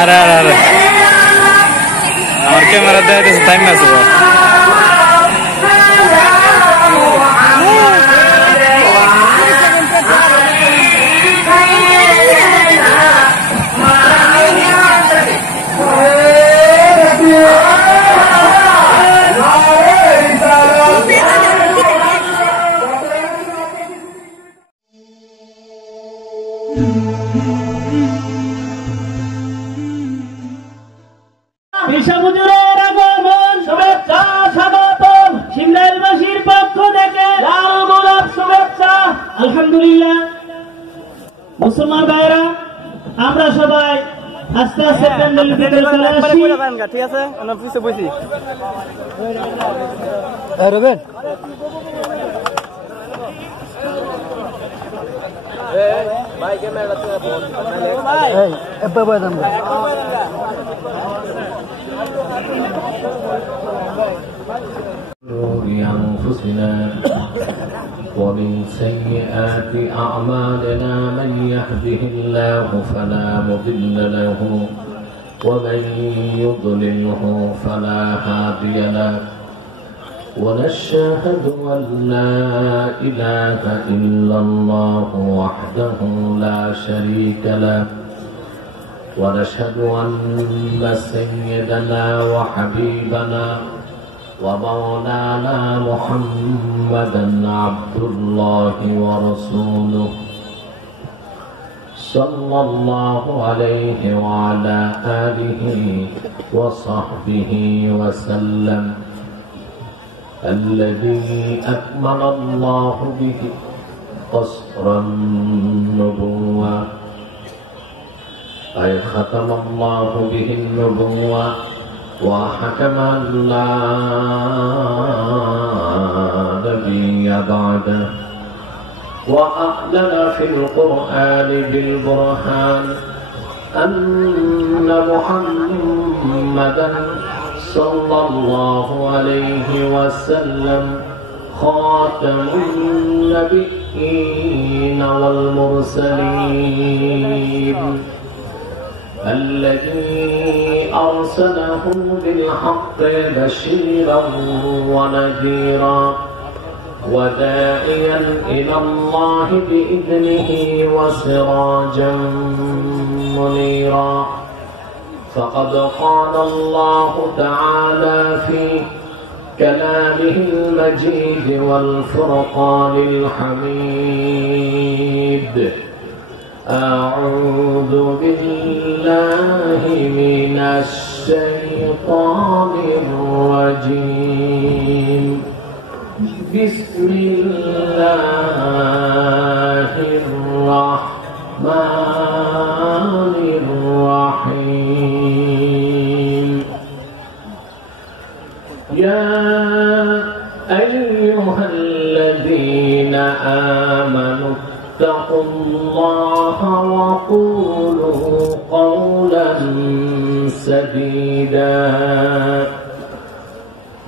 আরে আরে আরে আমার ক্যামেরা দেয় টাইম আছে আলহামদুলিল্লাহ মুসলমান ভাইরা আমরা সবাই আস্তে আস্তে প্যান্ডেলের ভিতরে চলে আসি ঠিক আছে আমরা পিছে বসি রবেন ভাই ক্যামেরাটা তুলে বল এই এব্বা বয় দাম أنفسنا ومن سيئات أعمالنا من يهده الله فلا مضل له ومن يضلله فلا هادي له ونشهد أن لا إله إلا الله وحده لا شريك له ونشهد أن سيدنا وحبيبنا ومولانا محمدا عبد الله ورسوله صلى الله عليه وعلى آله وصحبه وسلم الذي أكمل الله به قصر النبوة أي ختم الله به النبوة وحكم لا نبي بعده وأعلن في القرآن بالبرهان أن محمدا صلى الله عليه وسلم خاتم النبيين والمرسلين الذي أرسله بالحق بشيرا ونذيرا وداعيا إلى الله بإذنه وسراجا منيرا فقد قال الله تعالى في كلامه المجيد والفرقان الحميد أعوذ بالله من الشيطان الرجيم بسم الله الرحمن الرحيم يا أيها الذين آمنوا اتقوا الله وقولوا قولا سديدا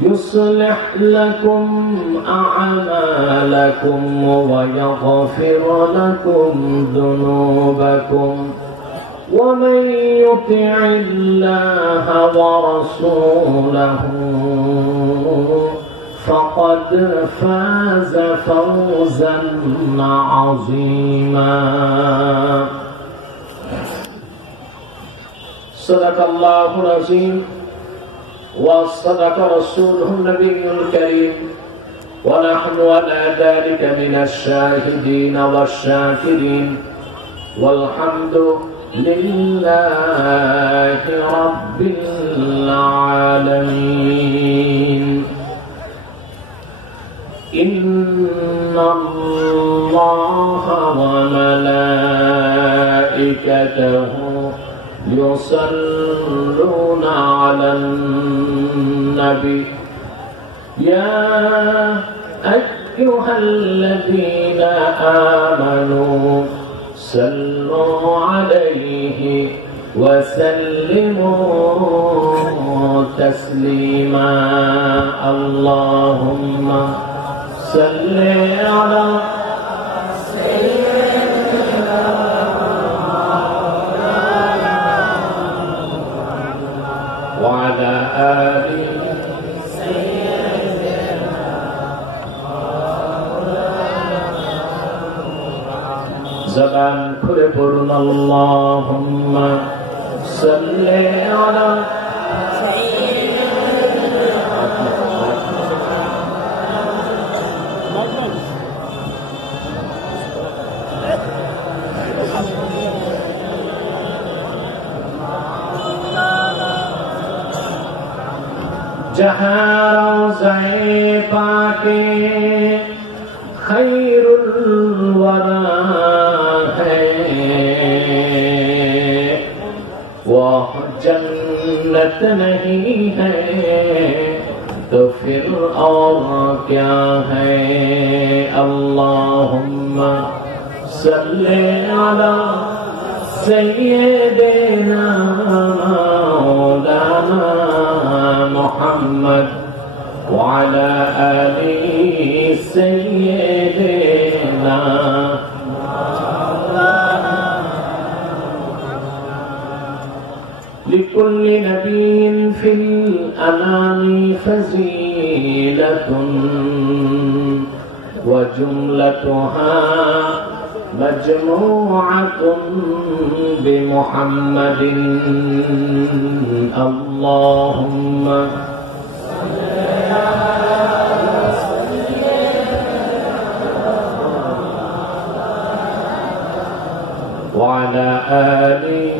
يصلح لكم أعمالكم ويغفر لكم ذنوبكم ومن يطع الله ورسوله فقد فاز فوزا عظيما صدق الله العظيم وصدق رسوله النبي الكريم ونحن على ذلك من الشاهدين والشاكرين والحمد لله رب العالمين إن الله وملائكته يصلون على النبي يا أيها الذين آمنوا صلوا عليه وسلموا تسليما اللهم صل على سيدنا آل زبان খুলে পড়ুন আল্লাহুম্মা সাল্লি আলা जहाँ रोज़े पाके खैरुल वरा है वो जन्नत नहीं है तो फिर और क्या है। अल्लाहुम्मा सल्ली अला सय्यिदिना मौलाना मुहम्मद वअला आलि सय्यिदिना। لكل نبي في الأنام فضيلة وجملتها مجموعة بمحمد اللهم وعلى آله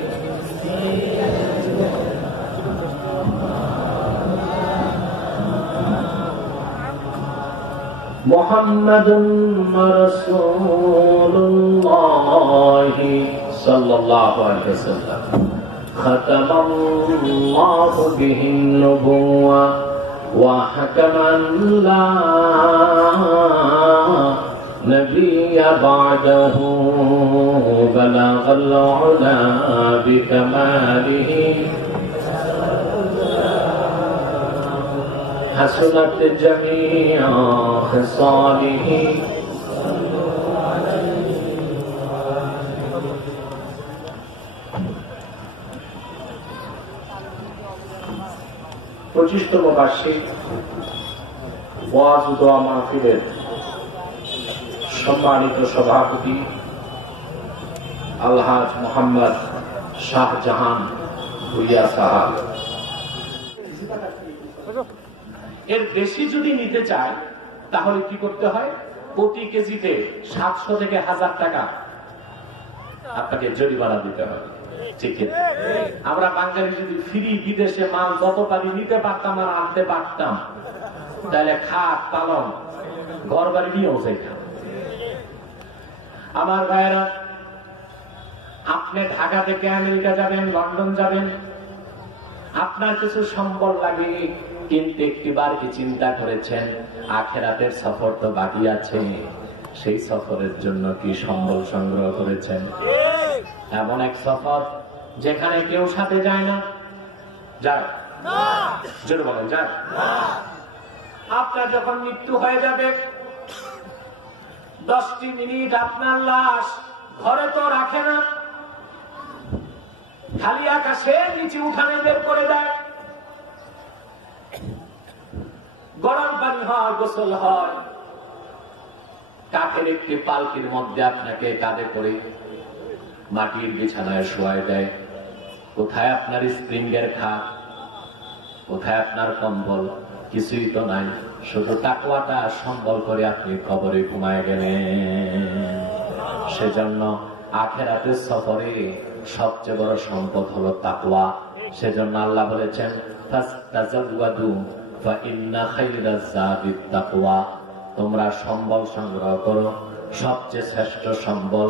محمد رسول الله صلى الله عليه وسلم ختم الله به النبوة وحكما لا نبي بعده بلغ العلا بكماله حسنت جميع خصاله পঁচিশতম বার্ষিক ওয়াজ ও দোয়া মাহফিলের সম্মানিত সভাপতি আলহাজ মোহাম্মদ শাহজাহান ভুইয়া সাহাব। এর বেশি যদি নিতে চায় তাহলে কি করতে হয়? প্রতি কেজিতে 700 থেকে 1000 টাকা আপনাকে জরিমানা দিতে হবে। ঠিক আছে, আমরা বাঙালি যদি ফ্রি বিদেশে মাল যত পারি নিতে পারতাম আর আনতে পারতাম, তাহলে খাট পালন ঘর বাড়ি নিয়েও যেতাম। আমার ভাইয়েরা, আপনি ঢাকা থেকে আমেরিকা যাবেন, লন্ডন যাবেন, আপনার কিছু সম্বল লাগে, কিন্তু একটিবার কি চিন্তা করেছেন আখিরাতের সফর তো বাকি আছে, সেই সফরের জন্য কি সম্বল সংগ্রহ করেছেন? এমন এক সফর যেখানে কেউ সাথে যায় না, যায় জোরে বলেন, যায়। আপনার যখন মৃত্যু হয়ে যাবে, 10টি মিনিট আপনার লাশ ঘরে তো রাখে না, খালি আকাশে নিচে উঠানে বের করে দেয়। গরম পানি হয়, গোসল হয়, কাঠের একটি পালকির মধ্যে আপনাকে কাঁধে করে মাটির বিছানায় শোয়ায় দেয়। কোথায় আপনার স্প্রিংয়ের খাট, কোথায় আপনার কম্বল? কিছুই তো নাই, শুধু তাকওয়াটা সম্বল করে আপনি কবরে ঘুমায় গেলেন। সেজন্য আখিরাতের সফরে সবচেয়ে বড় সম্পদ হলো তাকওয়া। সেজন্য আল্লাহ বলেছেন, ফাস্তাযাওয়াদু ফাইন্না খায়রাজ যাদিত তাকওয়া, তোমরা সম্বল সংগ্রহ করো, সবচেয়ে শ্রেষ্ঠ সম্বল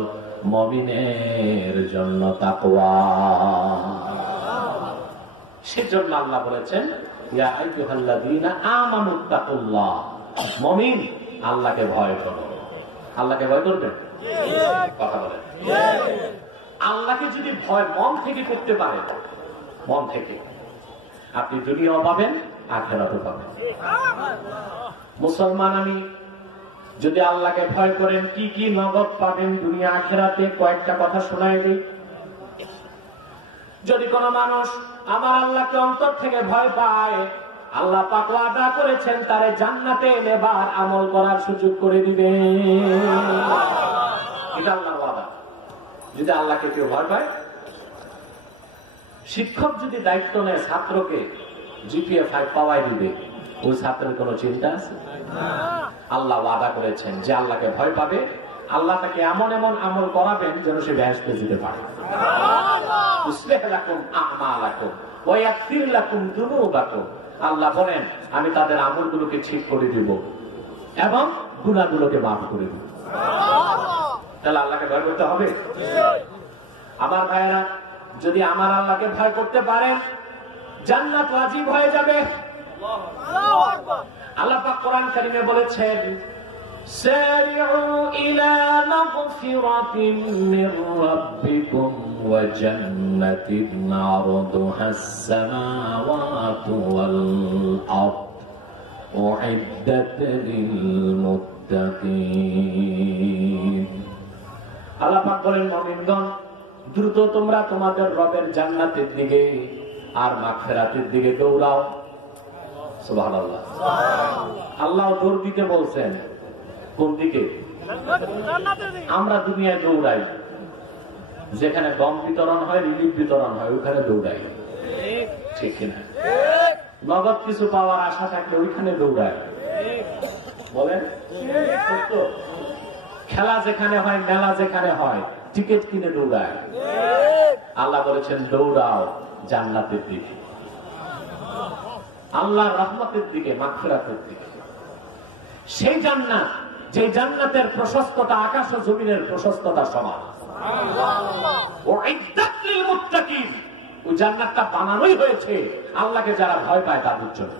মুমিনের জন্য তাকওয়া। সেজন্য আল্লাহ বলেছেন, ইয়া আইয়ুহাল্লাযীনা আমানুত্তাকুল্লাহ, মুমিন আল্লাহকে ভয় করো। আল্লাহকে ভয় করবেন? কথা বলেন। আল্লাহকে যদি ভয় মন থেকে করতে পারে, মন থেকে, আপনি দুনিয়াও পাবেন, আখিরাতও পাবেন। মুসলমান আমি যদি আল্লাহকে ভয় করেন, কি কি নগদ পাবেন দুনিয়া আখিরাতে, কয়েকটা কথা শোনায় দিই। যদি কোন মানুষ আমার আল্লাহকে অন্তর থেকে ভয় পায়, আল্লাহ পাক ওয়াদা করেছেন তারে জান্নাতে নেবার আমল করার সুযোগ করে দিবে। এটা আল্লাহর ওয়াদা। যদি আল্লাহকে কেউ ভয় পায়, শিক্ষক যদি দায়িত্ব নেয় ছাত্রকে জিপিএ 5 পাওয়াই দিবে, ওই ছাত্রের কোন চিন্তা আছে? আল্লাহ ওয়াদা করেছেন যে আল্লাহকে ভয় পাবে, আল্লাহ তাকে এমন এমন আমল করাবেন যেন সে বেহেশতে যেতে পারে। আল্লাহ বলেন আমি তাদের আমলগুলোকে ঠিক করে দিব এবং গুনাহগুলোকে মাফ করে দিব। তাহলে আল্লাহকে ভয় করতে হবে। আমার ভাইয়েরা, যদি আমার আল্লাহকে ভয় করতে পারেন, জান্নাত ওয়াজিব হয়ে যাবে। আল্লাহ পাক কোরআন কারীমে বলেছেন, সারি'ু ইলা মাগফিরাতিন মির রাব্বিকুম ওয়া জান্নাতিন 'আরদুহাস সামাওয়াতু ওয়াল আরদ উ'ইদ্দাত লিল মুত্তাকিন। আল্লাহ পাক বলেন, মুমিনগণ, দ্রুত তোমরা তোমাদের রবের জান্নাতের দিকে আর মাগফিরাতের দিকে দৌড়াও। সুবহানাল্লাহ। আল্লাহ দৌড় দিতে বলছেন। কোন দিকে? আমরা দুনিয়ায় দৌড়াই, যেখানে গম বিতরণ হয়, রিলিফ বিতরণ হয়, ওখানে দৌড়াই, ঠিক কিনা? নগদ কিছু পাওয়ার আশা থাকলে ওইখানে দৌড়াই, বলেন? খেলা যেখানে হয়, মেলা যেখানে হয়, টিকিট কিনে দৌড়ায়। আল্লাহ বলেছেন দৌড়াও জান্নাতের দিকে, আল্লাহর রহমতের দিকে, মাগফিরাতের দিকে। সেই জান্নাত, যে জান্নাতের প্রশস্ততা আকাশ ও জমিনের প্রশস্ততা সমান। উ'ইদ্দাত লিল মুত্তাকিন, ওই জান্নাতটা বানানোই হয়েছে আল্লাহকে যারা ভয় পায় তাদের জন্য।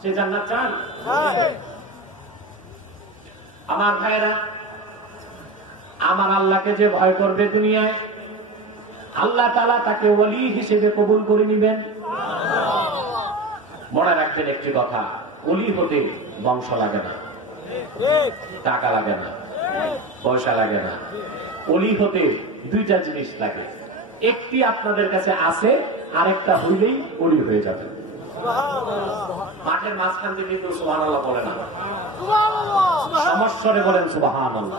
সেই জান্নাত চান? আমার ভাইরা, আমার আল্লাহকে যে ভয় করবে দুনিয়ায়, আল্লাহ তাআলা তাকে ওলি হিসেবে কবুল করে নিবেন। মনে রাখবেন একটি কথা, ওলি হতে বংশ লাগে না, টাকা লাগে না, পয়সা লাগে না। ওলি হতে দুইটা জিনিস লাগে, একটি আপনাদের কাছে আছে, আরেকটা হইলেই ওলি হয়ে যাবে। মাঠের মাঝখান থেকে কিন্তু সুবহানাল্লাহ বলে না, সমস্বরে বলেন সুবহানাল্লাহ।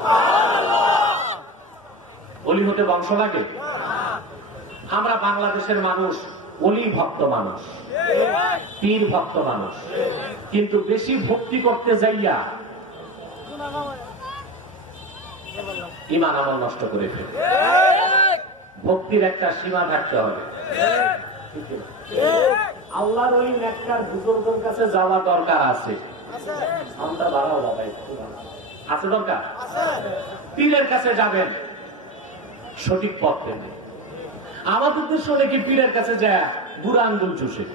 ওলি হতে বংশ লাগে? আমরা বাংলাদেশের মানুষ ওলি ভক্ত মানুষ, পীর ভক্ত মানুষ, কিন্তু বেশি ভক্তি করতে যাইয়া ঈমান আমল নষ্ট করে ফেলে। ভক্তির একটা সীমা থাকতে হবে। আল্লাহর ওই নেককার বুজুর্গের কাছে যাওয়া দরকার আছে, আমরা বাড়াও বাবা, আছে দরকার। পীরের কাছে যাবেন সঠিক পথ পেতে। আমাদের দেশ নাকি পীরের কাছে যায় বুড়া আঙ্গুল চুষে।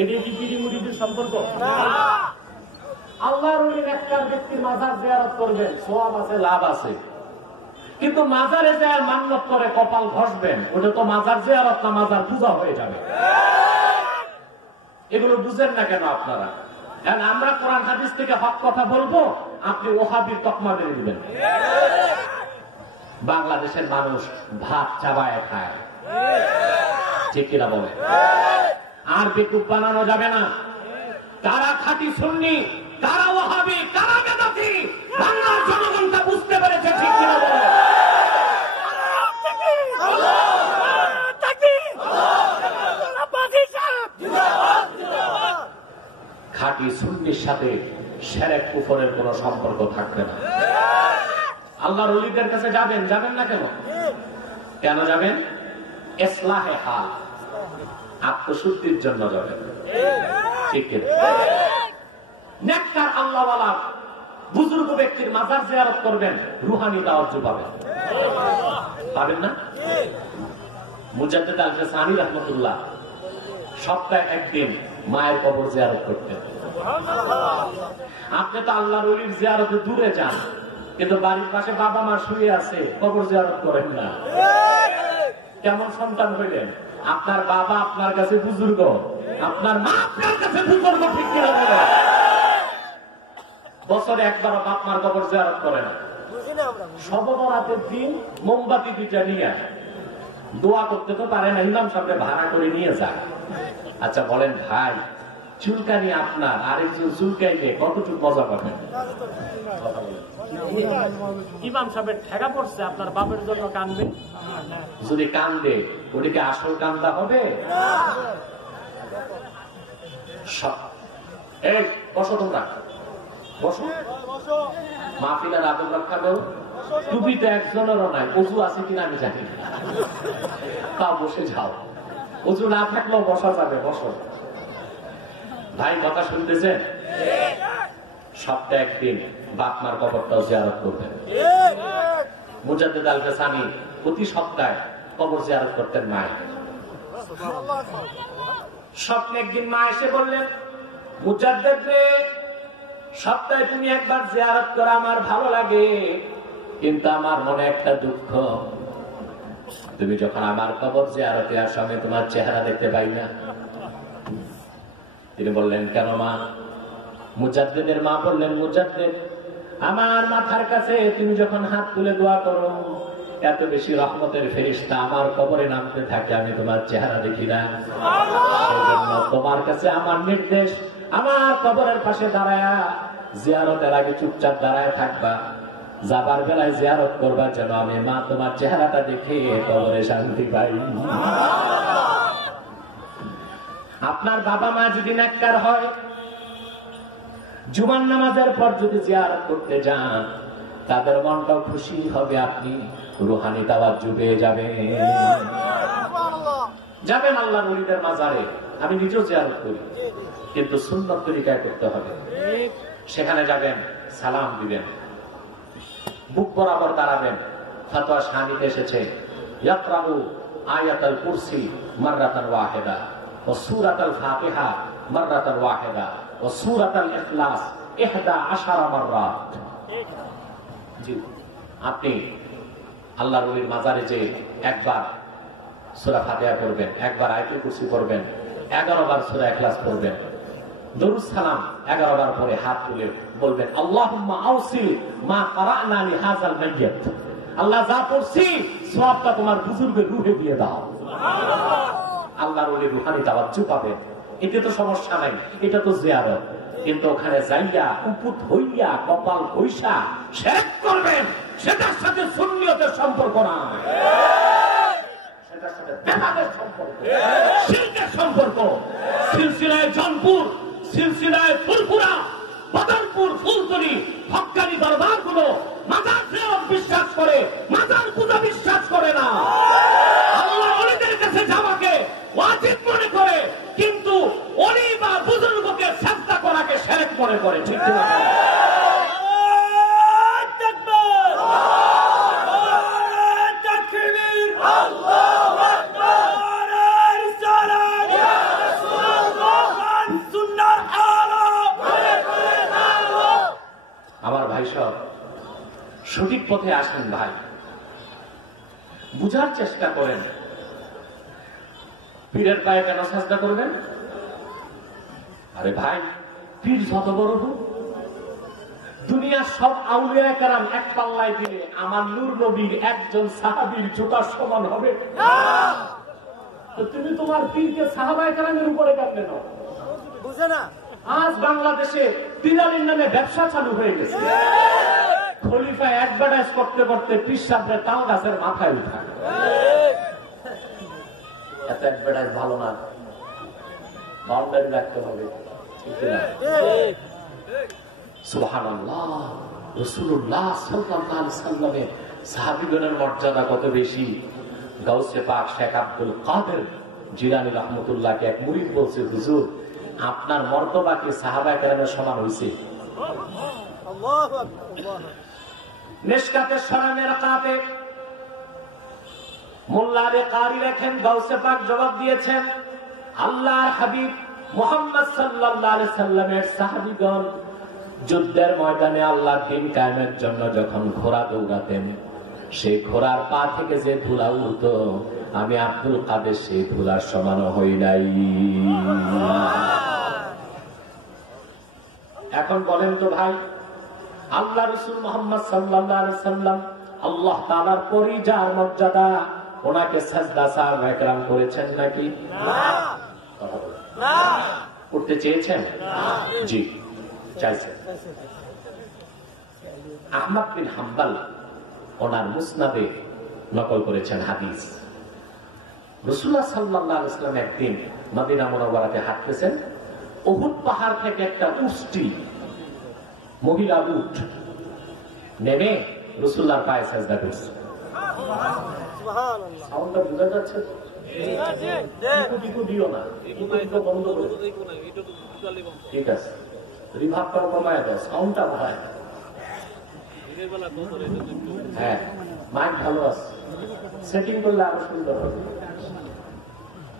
এটি কি পীরি মুরিদের সম্পর্ক? আল্লাহর ওই নেককার ব্যক্তির মাজার জিয়ারত করবেন, সওয়াব আছে, লাভ আছে। কিন্তু মাজারে যায় মান্নত করে কপাল ঘষবেন, ওটা তো মাজার জিয়ারত না, মাজার পূজা হয়ে যাবে। এগুলো বুঝেন না কেন আপনারা? কারণ আমরা কোরআন হাদিস থেকে হক কথা বলবো, আপনি ওহাবির তকমা মেরে দিবেন। বাংলাদেশের মানুষ ভাত চাবায় খায়, ঠিক কিনা বলে? আর বেকুব বানানো যাবে না। কারা খাঁটি সুন্নি, কারা ওহাবি, কারা বেদাতি, বাংলার জনগণটা বুঝতে পেরেছে, ঠিক কিনা বলে? খাঁটি সুন্নির সাথে শিরক কুফরের কোন সম্পর্ক থাকবে না। আল্লাহর ওলিদের কাছে যাবেন, যাবেন না কেন? কেন যাবেন? ইসলাহে হাল, আত্মশুদ্ধির জন্য যাবেন, ঠিক কিনা? নেককার আল্লাহওয়ালা বুজুর্গ ব্যক্তির মাজার জিয়ারত করবেন, রুহানি তাওয়াজ্জু পাবেন, পাবেন না? মুজাদ্দিদ আল-ফিসানি রাহমাতুল্লাহ সপ্তাহে একদিন মায়ের কবর জিয়ারত করতেন। আপনি তো আল্লাহর ওলির জিয়ারতে দূরে যান, কিন্তু বাড়ির পাশে বাবা মা শুয়ে আছে, কবর জিয়ারত করেন না। কেমন সন্তান হইলেন? আপনার বাবা আপনার কাছে বুজুর্গ, আপনার মা আপনার কাছে বুজুর্গ, ঠিক কিনা বলেন? বছরে একবার বাপ মার কবর জিয়ারত করে না। শবে বরাতের দিন মোমবাতি দুইটা নিয়ে দোয়া করতে তো পারে না, ইমাম সাহেবকে ভাড়া করে নিয়ে যায়। আচ্ছা বলেন ভাই, চুলকানি আপনার, আরেকজন চুলকাইলে কতটুকু মজা পাবেন? ইমাম সাহেবের ঠেকা পড়ছে, আপনার বাপের জন্য কানবে। যদি কান্দে ওদিকে আসল কান্দা হবে? এই বসো, তোমরা বসো, মাহফিলের আদব রক্ষা করো। টুপি তো একজনেরও নাই, অজু আছে কিনা আমি জানি না, তা বসে যাও। অজু না থাকলেও বসা যাবে, বসো। ভাই কথা শুনতেছেন? সপ্তাহে একদিন বাপ মার কবরটাও জিয়ারত করবেন। মুজাদ্দেদ আল ফেসানি প্রতি সপ্তাহে কবর জিয়ারত করতেন মায়ের। স্বপ্নে একদিন মা এসে বললেন, মুজাদ্দেদ রে, সপ্তাহে তুমি একবার জিয়ারত করা আমার ভালো লাগে, কিন্তু আমার মনে একটা দুঃখ, তুমি যখন আমার কবর জিয়ারতে আসো আমি তোমার চেহারা দেখতে পাই না। তিনি বললেন, কেন মা? মুজাদ্দেদের মা বললেন, মুজাদ্দেদ, আমার মাথার কাছে তুমি যখন হাত তুলে দোয়া করো, এত বেশি রহমতের ফেরেশতা আমার কবরে নামতে থাকে, আমি তোমার চেহারা দেখি না। সেজন্য তোমার কাছে আমার নির্দেশ, আমার কবরের পাশে দাঁড়ায়া জিয়ারতের আগে চুপচাপ দাঁড়ায় থাকবা, যাবার বেলায় জিয়ারত করবা যেন আমি মা তোমার চেহারাটা দেখে কবরে শান্তি পাই। আপনার বাবা মা যদি নেককার হয়, জুমার নামাজের পর যদি জিয়ারত করতে যান, তাদের মনটাও খুশি হবে, আপনি রুহানি তাওয়াজ্জু পেয়ে যাবেন। যাবেন আল্লাহর ওলিদের মাজারে, আমি নিজেও জিয়ারত করি, কিন্তু সুন্নত তরিকায় করতে হবে। সেখানে যাবেন, সালাম দিবেন, বুক বরাবর দাঁড়াবেন। ফতোয়া শামিতে এসেছে, ইয়াকরাউ আয়াতুল কুরসি মাররাতান ওয়াহিদা ওয়া সূরাতুল ফাতিহা মাররাতান ওয়াহিদা ওয়া সূরাতুল ইখলাস 11 মাররাত। জি, আপনি আল্লাহর ওলির মাজারে যে একবার সূরা ফাতিহা পড়বেন, একবার আয়াতুল কুরসি পড়বেন, 11 বার সূরা ইখলাস পড়বেন, দরুদ সালাম 11 বার পরে হাত তুলে বলবেন, আল্লাহুম্মা আওসিল মা ক্বারা'না লিহাযাল মাইয়্যিত, আল্লাহ যা পড়ছি সওয়াবটা তোমার বুজুর্গের রূহে দিয়ে দাও। আল্লাহর ওলির রূহানি তাওয়াজ্জু পাবেন। এতে তো সমস্যা নাই, এটা তো জিয়ারত। কিন্তু ওখানে যাইয়া উপুত হইয়া কপাল ঘষা শিরক করবেন, সেটার সাথে সুন্নিয়তের সম্পর্ক নাই, সেটার সাথে বেদাতের সম্পর্ক, শিরকের সম্পর্ক। সিলসিলায় জনপুর, সিলসিলায় ফুলপুরা, বদরপুর, ফুলতলি, হক্কানি দরবারগুলো মাজার জিয়ারত বিশ্বাস করে, মাজার পূজা বিশ্বাস করে না। আল্লাহ ওলিদের কাছে যাওয়াকে ওয়াজিব মনে করে, কিন্তু ওলি বা বুজুর্গকে সাজদা করাকে শিরক মনে করে। ঠিক না? আমার ভাই সব সঠিক পথে আসেন ভাই, বুঝার চেষ্টা করেন। পীরের পায়ে কেন সাজদা করবেন? আরে ভাই, পীর যত বড় হোক, দুনিয়ার সব আউলিয়া কেরাম এক পাল্লায় দিলে আমার নূর নবীর একজন সাহাবীর জুতার সমান হবে। তো তুমি তোমার পীরকে সাহাবায়ে কেরামের উপরে কেমনে নাও? বুঝে না। আজ বাংলাদেশে পীরালির নামে ব্যবসা চালু হয়ে গেছে। খলিফা অ্যাডভার্টাইজ করতে করতে পীর সাহেবের তাল গাছের মাথায় উঠায়। এত অ্যাডভার্টাইজ ভালো না, বাউন্ডারি রাখতে হবে। সুবহানাল্লাহ, রাসূলুল্লাহ সাল্লাল্লাহু আলাইহি ওয়াসাল্লামের সাহাবীগণের মর্যাদা কত বেশি। গাউসে পাক শেখ আব্দুল কাদের জিলানী রাহমাতুল্লাহকে এক মুরিদ বলছে, হুজুর আপনার মর্তবা কি সাহাবায়ে কেরামের সমান হইছে? আল্লাহু আকবার। মিশকাতের সরামের কাতে মোল্লা আলী কারি লেখেন, গাউসে পাক জবাব দিয়েছেন, আল্লাহর হাবিব মুহাম্মদ সাল্লাল্লাহু আলাইহি সাল্লামের সাহাবীগণ যুদ্ধের ময়দানে আল্লাহর দ্বীন কায়েমের জন্য যখন ঘোড়া দৌড়াতেন, সেই ঘোড়ার পা থেকে যে ধুলা উঠত, আমি আব্দুল কাদের সেই ধুলার সমান হই নাই। এখন বলেন তো ভাই, আল্লাহ রাসূল মুহাম্মদ সাল্লাল্লাহু আলাইহি সাল্লাম আল্লাহ তাআলার পরই যার মর্যাদা, ওনাকে সাজদা সাহাবা একরাম করেছেন নাকি? করতে চেয়েছেন? জি, চাইছেন। আহমদ বিন হাম্বল ওনার মুসনাদে নকল করেছেন হাদিস। রাসূলুল্লাহ সাল্লাল্লাহু আলাইহি ওয়াসাল্লাম একদিন মদিনা মুনাওয়ারাতে হাঁটতেছেন, উহুদ পাহাড় থেকে একটা উষ্টি মহিলা উট নেমে রাসূলুল্লাহর পায়ে সিজদা করছে। সুবহানাল্লাহ। সাউন্ডটা বুঝা যাচ্ছে? দিও না, বন্ধ করে। ঠিক আছে, রিভাবটা কমায় দাও, সাউন্ডটা বাড়ায়। হ্যাঁ, মাইক ভালো আছে, সেটিং করলে আরো সুন্দর হবে।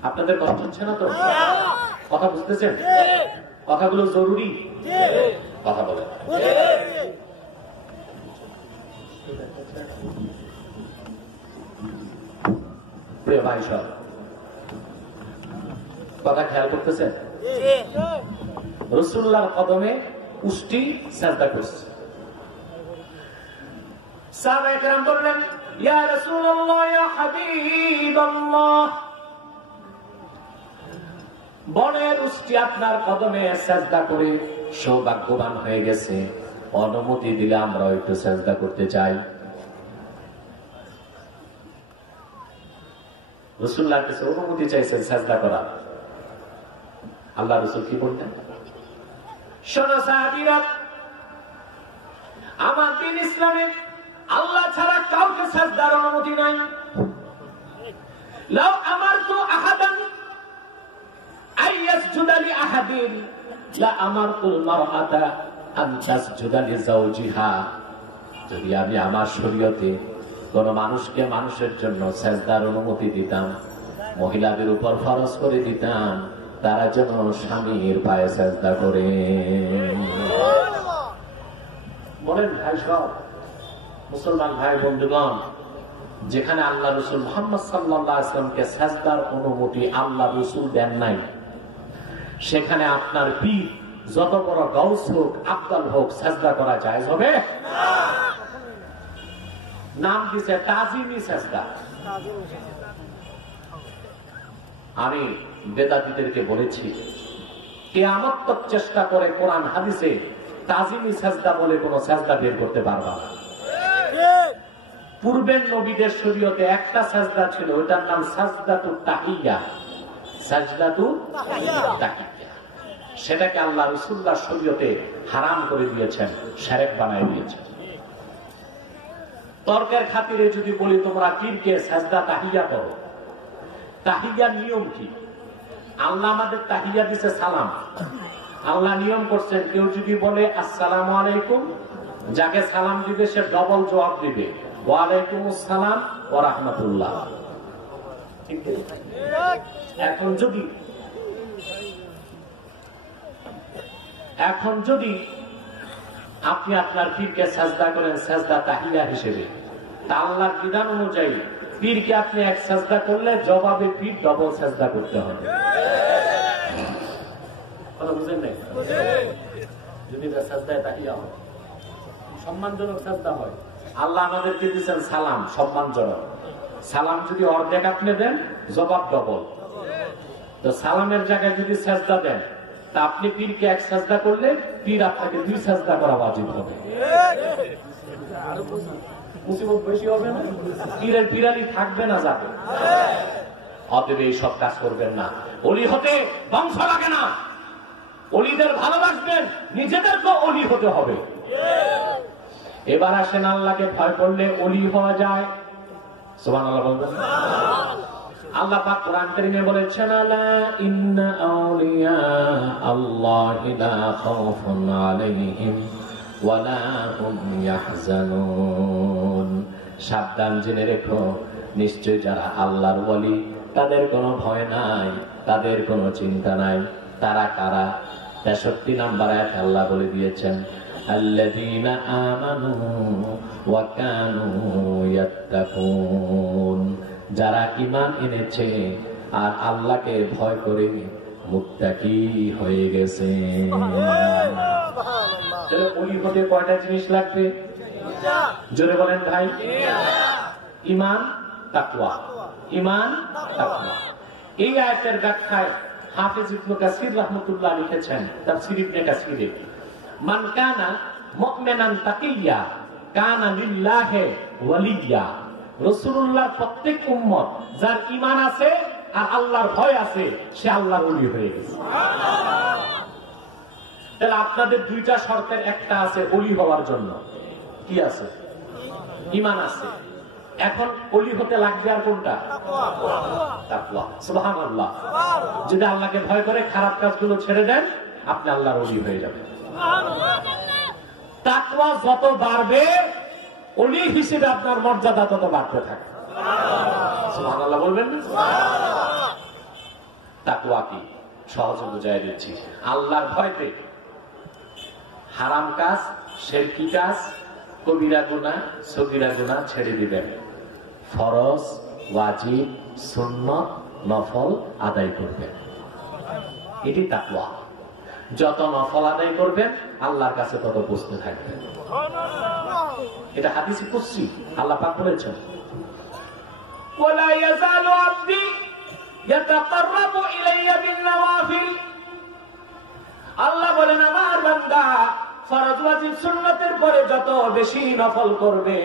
আপনাদের কষ্ট হচ্ছে না তো? কথা বুঝতেছেন? কথাগুলো জরুরি, কথা বলেন। প্রিয় ভাই সব কথা খেয়াল করতেছেন? রাসূলুল্লাহর কদমে উষ্টি সিজদা করছে। সাহাবায়ে কেরাম বললেন, ইয়া রাসূলুল্লাহ, ইয়া হাবিবাল্লাহ, বনের উষ্টি আপনার কদমে সিজদা করে সৌভাগ্যবান হয়ে গেছে, অনুমতি দিলে আমরা একটু সিজদা করতে চাই। রাসূলুল্লাহর কাছে অনুমতি চাইছেন সিজদা করা। আল্লাহ রাসূল কি বললেন? শোনো সাহাবীরা, আমার দ্বীন ইসলামে আল্লাহ ছাড়া কাউকে সিজদার অনুমতি নাই। লাউ আমারতু আহাদান আইয়াসজুদা লিআহাদিন লা আমারতুল মারআতা আন তাসজুদা লিজাওজিহা। যদি আমি আমার শরীয়তে কোন মানুষকে মানুষের জন্য সিজদার অনুমতি দিতাম, মহিলাদের উপর ফরজ করে দিতাম তারা যেন স্বামীর পায়ে সিজদা করে। বলেন ভাই সব মুসলমান ভাই বন্ধুগণ, যেখানে আল্লাহ রাসূল মুহাম্মদ সাল্লাল্লাহু আলাইহি ওয়াসাল্লামকে সিজদার অনুমতি আল্লাহ রাসূল দেন নাই, সেখানে আপনার পীর যত বড় গাউস হোক, আফদাল হোক, সিজদা করা জায়েজ হবে না। নাম দিছে তাজিমি সিজদা। আমি বেদাতীদেরকে বলেছি, কিয়ামত তক চেষ্টা করে কোরআন হাদিসে তাজিমি সিজদা বলে কোন সিজদা বের করতে পারবা না। পূর্বের নবীদের শরীয়তে একটা সিজদা ছিল, ওটার নাম সাজদাতুত তাহিয়া। সাজদাতুত তাহিয়া, সেটাকে আল্লাহ রাসূলুল্লাহ শরীয়তে হারাম করে দিয়েছেন, শিরক বানায় দিয়েছেন। তর্কের খাতিরে যদি বলি তোমরা পীরকে সাজদা তাহিয়া করো, তাহিয়ার নিয়ম কি? আল্লাহ আমাদের তাহিয়া দিছে সালাম। আল্লাহ নিয়ম করছেন, কেউ যদি বলে আসসালামু আলাইকুম, যাকে সালাম দিবে সে ডবল জবাব দিবে, ওয়া আলাইকুমুস সালাম ওয়া রাহমাতুল্লাহ। এখন যদি আপনি আপনার পীরকে সাজদা করেন সাজদা তাহিয়া হিসেবে, তা আল্লাহর বিধান অনুযায়ী পীরকে আপনি এক সাজদা করলে জবাবে পীর ডবল সাজদা করতে হবে। কথা বুঝেন নাই? যদি সাজদায় তাহিয়া হয়, সম্মানজনক সাজদা হয়। আল্লাহ আমাদেরকে দিয়েছেন সালাম, সম্মানজনক সালাম। যদি অর্ধেক আপনি দেন, জবাব ডবল। তো সালামের জায়গায় যদি সাজদা দেন, তা আপনি পীরকে এক সাজদা করলে পীর আপনাকে 2 সাজদা করা ওয়াজিব হবে। মুসিবত বেশি হবে না? পীরের পীরানি থাকবে না, যাবে। অতএব এই সব কাজ করবেন না। ওলি হতে বংশ লাগে না, ওলিদের ভালোবাসবেন, নিজেদেরকে ওলি হতে হবে। এবার আসেন, আল্লাহকে ভয় করলে ওলি হওয়া যায়। সুবহানাল্লাহ বলবেন। আল্লাহ পাক কোরআন কারীমে বলেছেন, আলা ইন্না আউলিয়া আল্লাহি লা খাউফুন আলাইহিম ওয়া লা হুম ইয়াহজানুন। সাবধান, জেনে রেখো, নিশ্চয় যারা আল্লাহর ওলি তাদের কোনো ভয় নাই, তাদের কোনো চিন্তা নাই। তারা কারা? 63 নম্বর আয়াতে আল্লাহ বলে দিয়েছেন, আল্লাযীনা আমানু ওয়া কানু ইয়াত্তাকুন। যারা ঈমান এনেছে আর আল্লাহকে ভয় করে মুত্তাকি হয়ে গেছে। ওলি হতে কয়টা জিনিস লাগবে? জোরে বলেন ভাই। ঈমান, তাকওয়া। ঈমান তাকওয়া। এই আয়াতের ব্যাখ্যায় হাফেজ ইবনে কাসির রাহমাতুল্লাহ লিখেছেন তাফসীর ইবনে কাসিরে, মান কানা মুমিনান তাকিয়া কানা লিল্লাহি ওয়ালিয়া। রাসূলুল্লাহর প্রত্যেক উম্মত যার ঈমান আছে আর আল্লাহর ভয় আছে সে আল্লাহর ওলি হয়ে গেছে। তাহলে আপনাদের দুইটা শর্তের একটা আছে ওলি হওয়ার জন্য, কি আছে? ঈমান আছে। এখন ওলি হতে লাগবে আর কোনটা? তাকওয়া। সুবহানাল্লাহ। যদি আল্লাহকে ভয় করে খারাপ কাজগুলো ছেড়ে দেন আপনি আল্লাহর ওলি হয়ে যাবেন। তাকওয়া যত বাড়বে ওলি হিসেবে আপনার মর্যাদা তত বাড়তে থাকে। সুবহানাল্লাহ বলবেন না? তাকওয়া কি? সহজে বুঝাই দিচ্ছি। আল্লাহর ভয়তে হারাম কাজ, শিরকি কাজ, কবিরা গুনাহ, সগীরা গুনাহ ছেড়ে দিবেন। ফরজ, ওয়াজিব, সুন্নাত, নফল আদায় করবেন। এটি তাকওয়া। যত নফল আদায় করবেন আল্লাহর কাছে তত বুঝতে থাকবেন। এটা হাদিসে কুদসি, আল্লাহ পাক বলেছেন, ওয়ালা ইয়াজালু আবদি ইয়াতাকাররাবু ইলাইয়া বিন-নওয়াফিল। আল্লাহ বলেন আমার বান্দা ফরজ, ওয়াজিব, সুন্নাতের পরে যত বেশি নফল করবে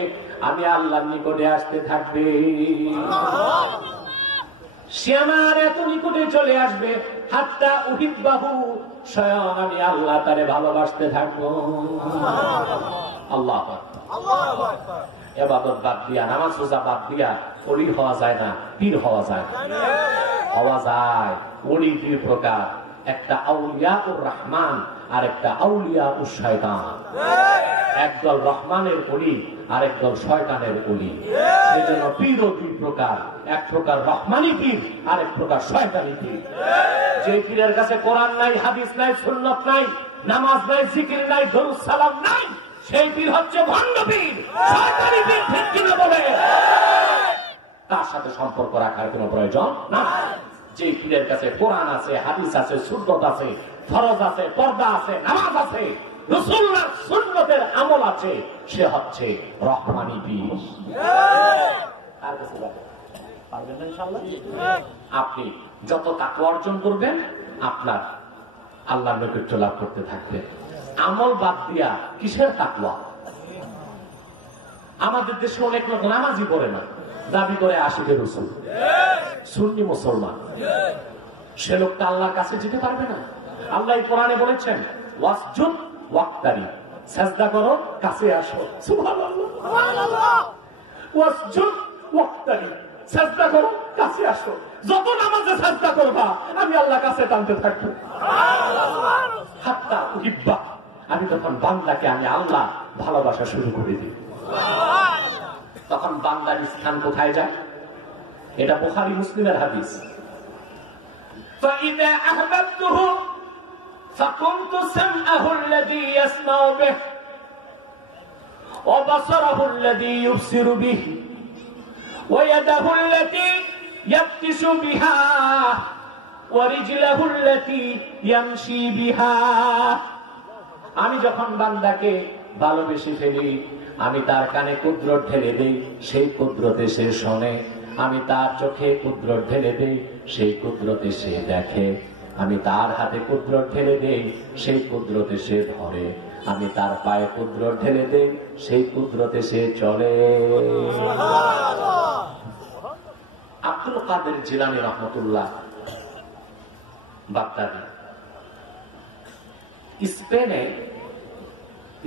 আমি আল্লাহর নিকটে আসতে থাকবে। সে আমার এত নিকটে চলে আসবে হাত্তা উহিব্বাহু, স্বয়ং আমি আল্লাহ তারে ভালোবাসতে থাকবো। আল্লাহু আকবার। ইবাদত বাদ দিয়া, নামাজ রোজা বাদ দিয়া ওলি হওয়া যায় না, পীর হওয়া যায়। হওয়া যায়। ওলি দুই প্রকার, একটা আউলিয়াউর রহমান আর একটা আউলিয়াউশ শয়তান। একদল রহমানের ওলি আর একদল শয়তানের ওলি। এজন্য পীরও দুই প্রকার, এক প্রকার রহমানি পীর আর এক প্রকার শয়তানি পীর। যে পীরের কাছে কোরআন নাই, হাদিস নাই, সুন্নাত নাই, নামাজ নাই, জিকির নাই, দরুদ সালাম নাই, সেই পীর হচ্ছে ভণ্ড পীর, শয়তানি পীর। ঠিক কিনা বলে? তার সাথে সম্পর্ক রাখার কোনো প্রয়োজন না। যে পীরের কাছে কোরআন আছে, হাদিস আছে, সুন্নাত আছে, ফরজ আছে, পর্দা আছে, নামাজ আছে, রাসূলুল্লাহর সুন্নতের আমল আছে, সে হচ্ছে রহমানি পীর। তার কাছে পারবেন না ইনশাআল্লাহ। আপনি যত তাকওয়া অর্জন করবেন আপনার আল্লাহর নৈকট্য লাভ করতে থাকবে। আমল বাদ দিয়া কিসের তাকওয়া? আমাদের দেশে অনেক লোক নামাজই পড়ে না, দাবি করে আশিকের রাসূল, সুন্নি মুসলমান। সে লোকটা আল্লাহর কাছে যেতে পারবে না। আল্লাহ কোরআনে বলেছেন ওয়াসজুদ ওয়াক্তারি, সাজদা করো কাছে আসো। সুবহানাল্লাহ। ওয়াসজুদ ওয়াক্তারি, সাজদা করো কাছে আসো। যত নামাজে সাজদা করবা আমি আল্লাহর কাছে টানতে থাকবো। হাত্তা উহিব্বা, আমি তখন বান্দাকে আমি আল্লাহ ভালোবাসা শুরু করে দিই। তখন বান্দার স্থান কোথায় যায়? এটা বুখারী মুসলিমের হাদিস। فإذا أحببته فكنت سمعه الذي يسمع به وبصره الذي يبصر به ويده التي يبطش بها ورجله التي يمشي بها। আমি যখন বান্দাকে ভালোবেসে ফেলি আমি তার কানে কুদরত ঢেলে দেই, সেই কুদরতে সে শোনে। আমি তার চোখে কুদরত ঢেলে দেই, সেই কুদরতে সে দেখে। আমি তার হাতে কুদরত ঢেলে দেই, সেই কুদরতে সে ধরে। আমি তার পায়ে কুদরত ঢেলে দেই, সেই কুদরতে সে চলে। আব্দুল কাদের জিলানী রহমতুল্লাহ বাগদাদি।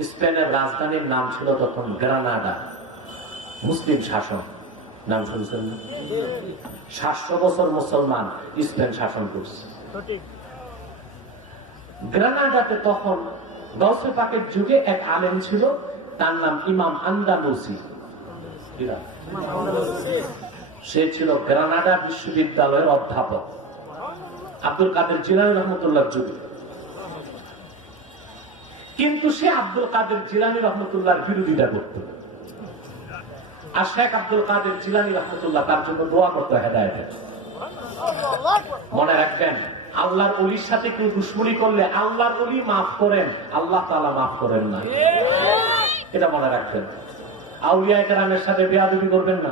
স্পেনের রাজধানীর নাম ছিল তখন গ্রানাডা। মুসলিম শাসন, নাম শুনছেন? 700 বছর মুসলমান স্পেন শাসন করছে। গ্রানাডাতে তখন গাউসে পাকের যুগে এক আলেম ছিল, তার নাম ইমাম আন্দালুসি। সে ছিল গ্রানাডা বিশ্ববিদ্যালয়ের অধ্যাপক আব্দুল কাদের জিলানী রহমতুল্লাহর যুগে। কিন্তু সে আব্দুল কাদের জিলানী রহমতুল্লাহর বিরোধিতা করত। আর শেখ আব্দুল কাদের জিলানী রহমতুল্লাহ তার জন্য দোয়া করতে হেদায়েতের। মনে রাখবেন, আল্লাহর ওলির সাথে কেউ দুশমনি করলে আল্লাহর ওলি মাফ করেন, আল্লাহ তাআলা মাফ করেন না। এটা মনে রাখবেন। আউলিয়া কেরামের সাথে বেয়াদবি করবেন না।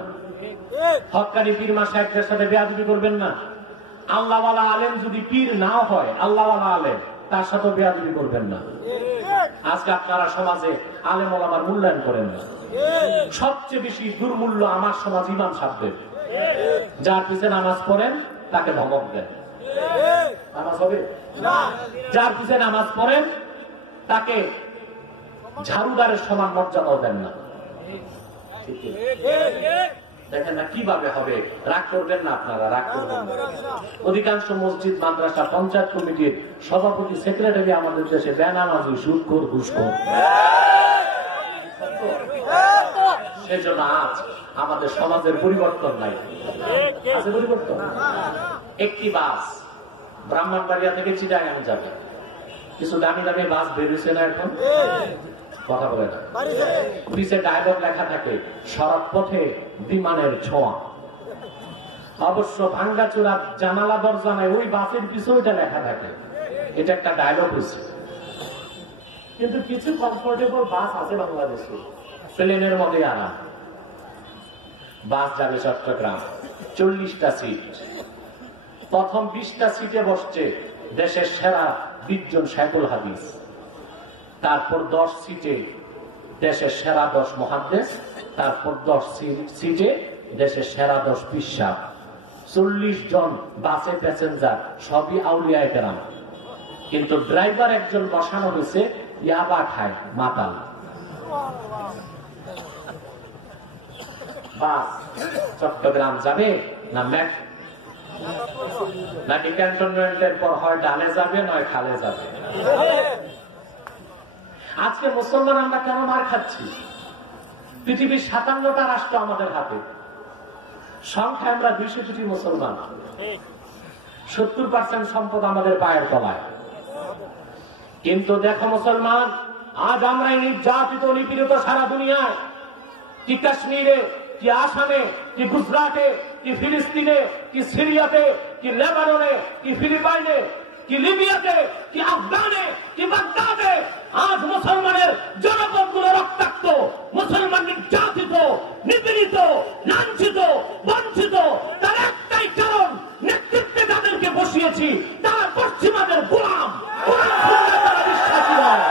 হক্কানি পীর মাশায়েখদের সাথে বেয়াদবি করবেন না। আল্লাহওয়ালা আলেম যদি পীর নাও হয়, আল্লাহওয়ালা আলেম, তার সাথে বেয়াদবি করবেন না। আজকে আপনারা সমাজে আলেম ওলামার মূল্যায়ন করেন না। সবচেয়ে বেশি দুর্মূল্য আমার সমাজ ইমাম সাহেবদের। যার পিছনে নামাজ পড়েন তাকে ধমক দেন, নামাজ হবে না। যার পিছনে নামাজ পড়েন তাকে ঝাড়ুদারের সমান মর্যাদাও দেন না। দেখেন না কিভাবে হবে। রাগ করবেন না আপনারা, রাগ করবেন না। অধিকাংশ মসজিদ, মাদ্রাসা, পঞ্চায়েত কমিটির সভাপতি, সেক্রেটারি আমাদের দেশে বেনামাজি, সুদখোর, ঘুষখোর। সেজন্য আজ আমাদের সমাজের পরিবর্তন নাই। আছে পরিবর্তন? একটি বাস ব্রাহ্মণবাড়িয়া থেকে চিটাগাং যাবে, কিছু দামি দামি বাস বেরিয়েছে না এখন, কথা বলে না। পিছে ডায়লগ লেখা থাকে, সড়ক পথে বিমানের ছোঁয়া। অবশ্য ভাঙ্গাচুরা জানালা দরজা নাই, ওই বাসের পিছনে ওইটা লেখা থাকে। এটা একটা ডায়লগ হয়েছে। কিন্তু কিছু কমফোর্টেবল বাস আছে বাংলাদেশে, প্লেনের মধ্যে আরাম। বাস যাবে চট্টগ্রাম, 40টা সিট। প্রথম 20টা সিটে বসছে দেশের সেরা 20 জন শাইখুল হাদিস। তারপর 10 সিটে দেশের সেরা 10 মুহাদ্দিস। তারপর 10 সিটে দেশের সেরা 10 পিশাব। 40 জন বাসে প্যাসেঞ্জার, সবই আউলিয়ায়ে কেরাম। কিন্তু ড্রাইভার একজন বসানো হয়েছে ইয়াবা খায়, মাতাল। বাস চট্টগ্রাম যাবে না নাকি ক্যান্টনমেন্টের পর হয় ডালে যাবে নয় খালে যাবে? আজকে মুসলমান আমরা কেন মার খাচ্ছি? পৃথিবীর 57টা রাষ্ট্র আমাদের হাতে, সংখ্যা আমরা 200 কোটি মুসলমান। 70% সম্পদ আমাদের পায়ের তলায়। কিন্তু দেখো মুসলমান, আজ আমরা নির্যাতিত, নিপীড়িত সারা দুনিয়ায়। কি কাশ্মীরে, কি আসামে, কি গুজরাটে, কি ফিলিস্তিনে, কি সিরিয়াতে, কি লেবাননে, কি ফিলিপাইনে, কি লিবিয়াতে, কি আফগানে, কি বাগদাদে, আজ মুসলমানের জনপদগুলো রক্তাক্ত। মুসলমান নির্যাতিত, নিপীড়িত, লাঞ্ছিত, বঞ্চিত। তার একটাই কারণ, নেতৃত্বে যাদেরকে বসিয়েছি তারা পশ্চিমাদের গোলাম। তারা বিশ্বাসী নয়।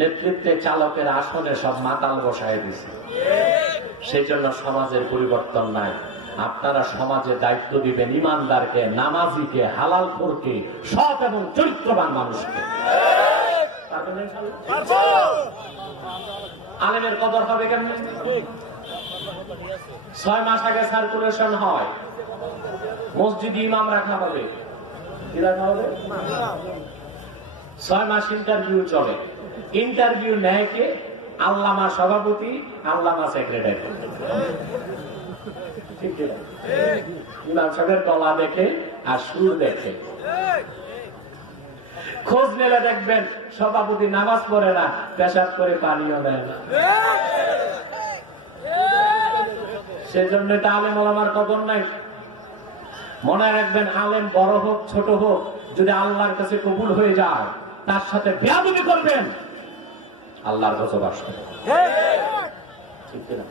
নেতৃত্বে চালকের আসনে সব মাতাল বসায় দিছে। সেই জন্য সমাজের পরিবর্তন নাই। আপনারা সমাজে দায়িত্ব দিবেন ইমানদারকে, নামাজিকে, হালালখোরকে, সৎ এবং চরিত্রবান মানুষকে। আলেমের কদর হবে কেমন? 6 মাস আগে সার্কুলেশন হয়, মসজিদে ইমাম রাখা হবে। কি রাখা হবে? 6 মাস ইন্টারভিউ চলে। ইন্টারভিউ নেয় কে? আল্লামা সভাপতি, আল্লামা সেক্রেটারি। ইমাম সাহেবের গলা দেখে আর সুর দেখে। খোঁজ নিলে দেখবেন সভাপতি নামাজ পড়ে না, পেশাব করে পানিও দেয় না। সেজন্য তো আলেম ওলামার কদর নাই। মনে রাখবেন, আলেম বড় হোক ছোট হোক, যদি আল্লাহর কাছে কবুল হয়ে যায়, তার সাথে বেয়াদবি করবেন, আল্লাহর কাছে বাস করবেন। ঠিক না?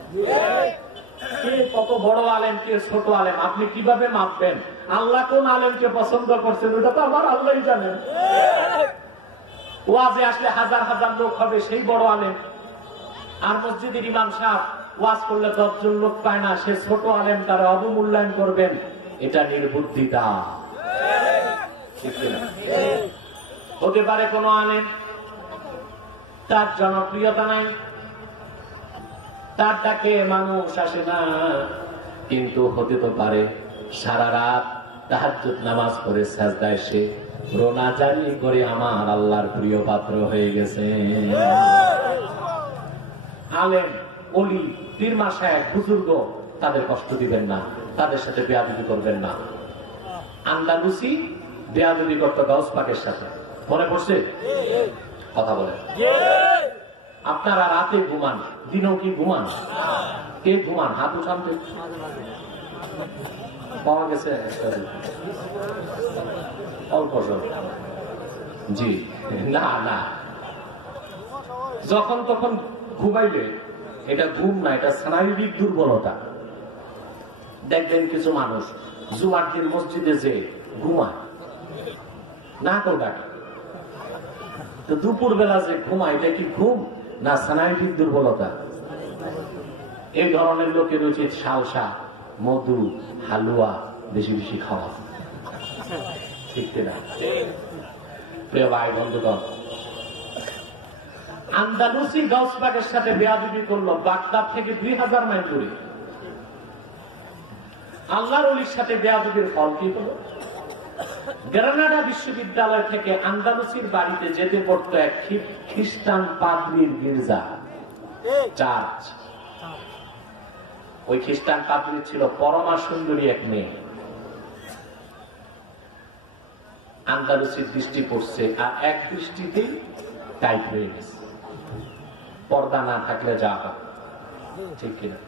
কে কত বড় আলেম, কে ছোট আলেম, আপনি কিভাবে মাপবেন? আল্লাহ কোন আলেমকে পছন্দ করছেন ওটা তো আমার আল্লাহই জানেন। ওয়াজে আসলে হাজার হাজার লোক হবে, সেই বড় আলেম। আর মসজিদের ইমাম সাহেব ওয়াজ করলে 10 জন লোক পায় না, সে ছোট আলেম, তারা অবমূল্যায়ন করবেন। এটা নির্বুদ্ধিতা। হতে পারে কোন আলেম তার জনপ্রিয়তা নাই, তার ডাকে মানুষ আসে না, কিন্তু হতে তো পারে সারা রাত তাহাজ্জুদ নামাজ পড়ে সাজদায় সে রোনা জারি করে আমার আল্লাহর প্রিয় পাত্র হয়ে গেছে। আলেম, ওলি, পীর মাশায়েখ, বুজুর্গ, তাদের কষ্ট দিবেন না, তাদের সাথে বেয়াদবি করবেন না। আন্দালুসি বেয়াদবি করত গাউস পাকের সাথে, মনে পড়ছে? কথা বলে। আপনারা রাতে ঘুমান, দিনেও কি ঘুমান? কে ঘুমান? হাত উঠান। পাওয়া গেছে অল্প জি না না, যখন তখন ঘুমাইলে এটা ঘুম না, এটা শারীরিক দুর্বলতা। দেখবেন কিছু মানুষ জুমার দিন মসজিদে যে ঘুমায় না কেউ ডাকে, তো দুপুর বেলা যে ঘুমায় এটা কি ঘুম না শারীরিক দুর্বলতা? এই ধরনের লোকের উচিত সালসা, মধু, হালুয়া বেশি বেশি খাওয়া, ঠিক না? প্রিয় ভাই বন্ধুগণ, আন্দালুসি গাউসবাগের সাথে বেয়াদবি করলো বাগদাদ থেকে 2000 মাইল দূরে। আল্লাহর ওলির সাথে বেয়াদবির ফল কি হলো? গ্রানাডা বিশ্ববিদ্যালয় থেকে আন্দালুসির বাড়িতে যেতে পড়তো এক খ্রিস্টান পাদ্রীর গির্জা, চার্চ। ওই খ্রিস্টান পাদ্রীর ছিল পরমা সুন্দরী এক মেয়ে। আন্দালুসির দৃষ্টি পড়ছে, আর এক দৃষ্টিতেই টাইট হয়ে গেছে। পর্দা না থাকলে যা হয়, ঠিক কিনা?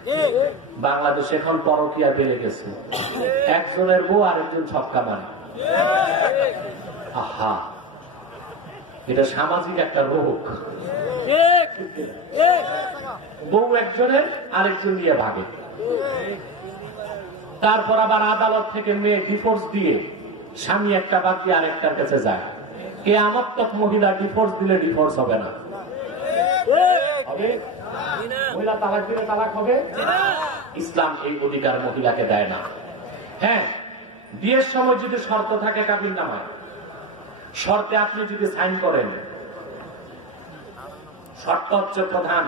বাংলাদেশে এখন পরকীয়া বেড়ে গেছে, একজনের বউ আরেকজন ছক্কা মারে। আহা, এটা সামাজিক একটা রোগ। বউ একজনের আরেকজন নিয়ে ভাগে। তারপর আবার আদালত থেকে মেয়ে ডিভোর্স দিয়ে স্বামী একটা বাদ দিয়ে আরেকটার কাছে যায়। কিয়ামত তক মহিলা ডিভোর্স দিলে ডিভোর্স হবে না। মহিলা তালাক দিলে তালাক হবে? ইসলাম এই অধিকার মহিলাকে দেয় না। হ্যাঁ, বিয়ের সময় যদি শর্ত থাকে কাবিন নামায়, শর্তে আপনি যদি সাইন করেন, শর্ত হচ্ছে প্রধান,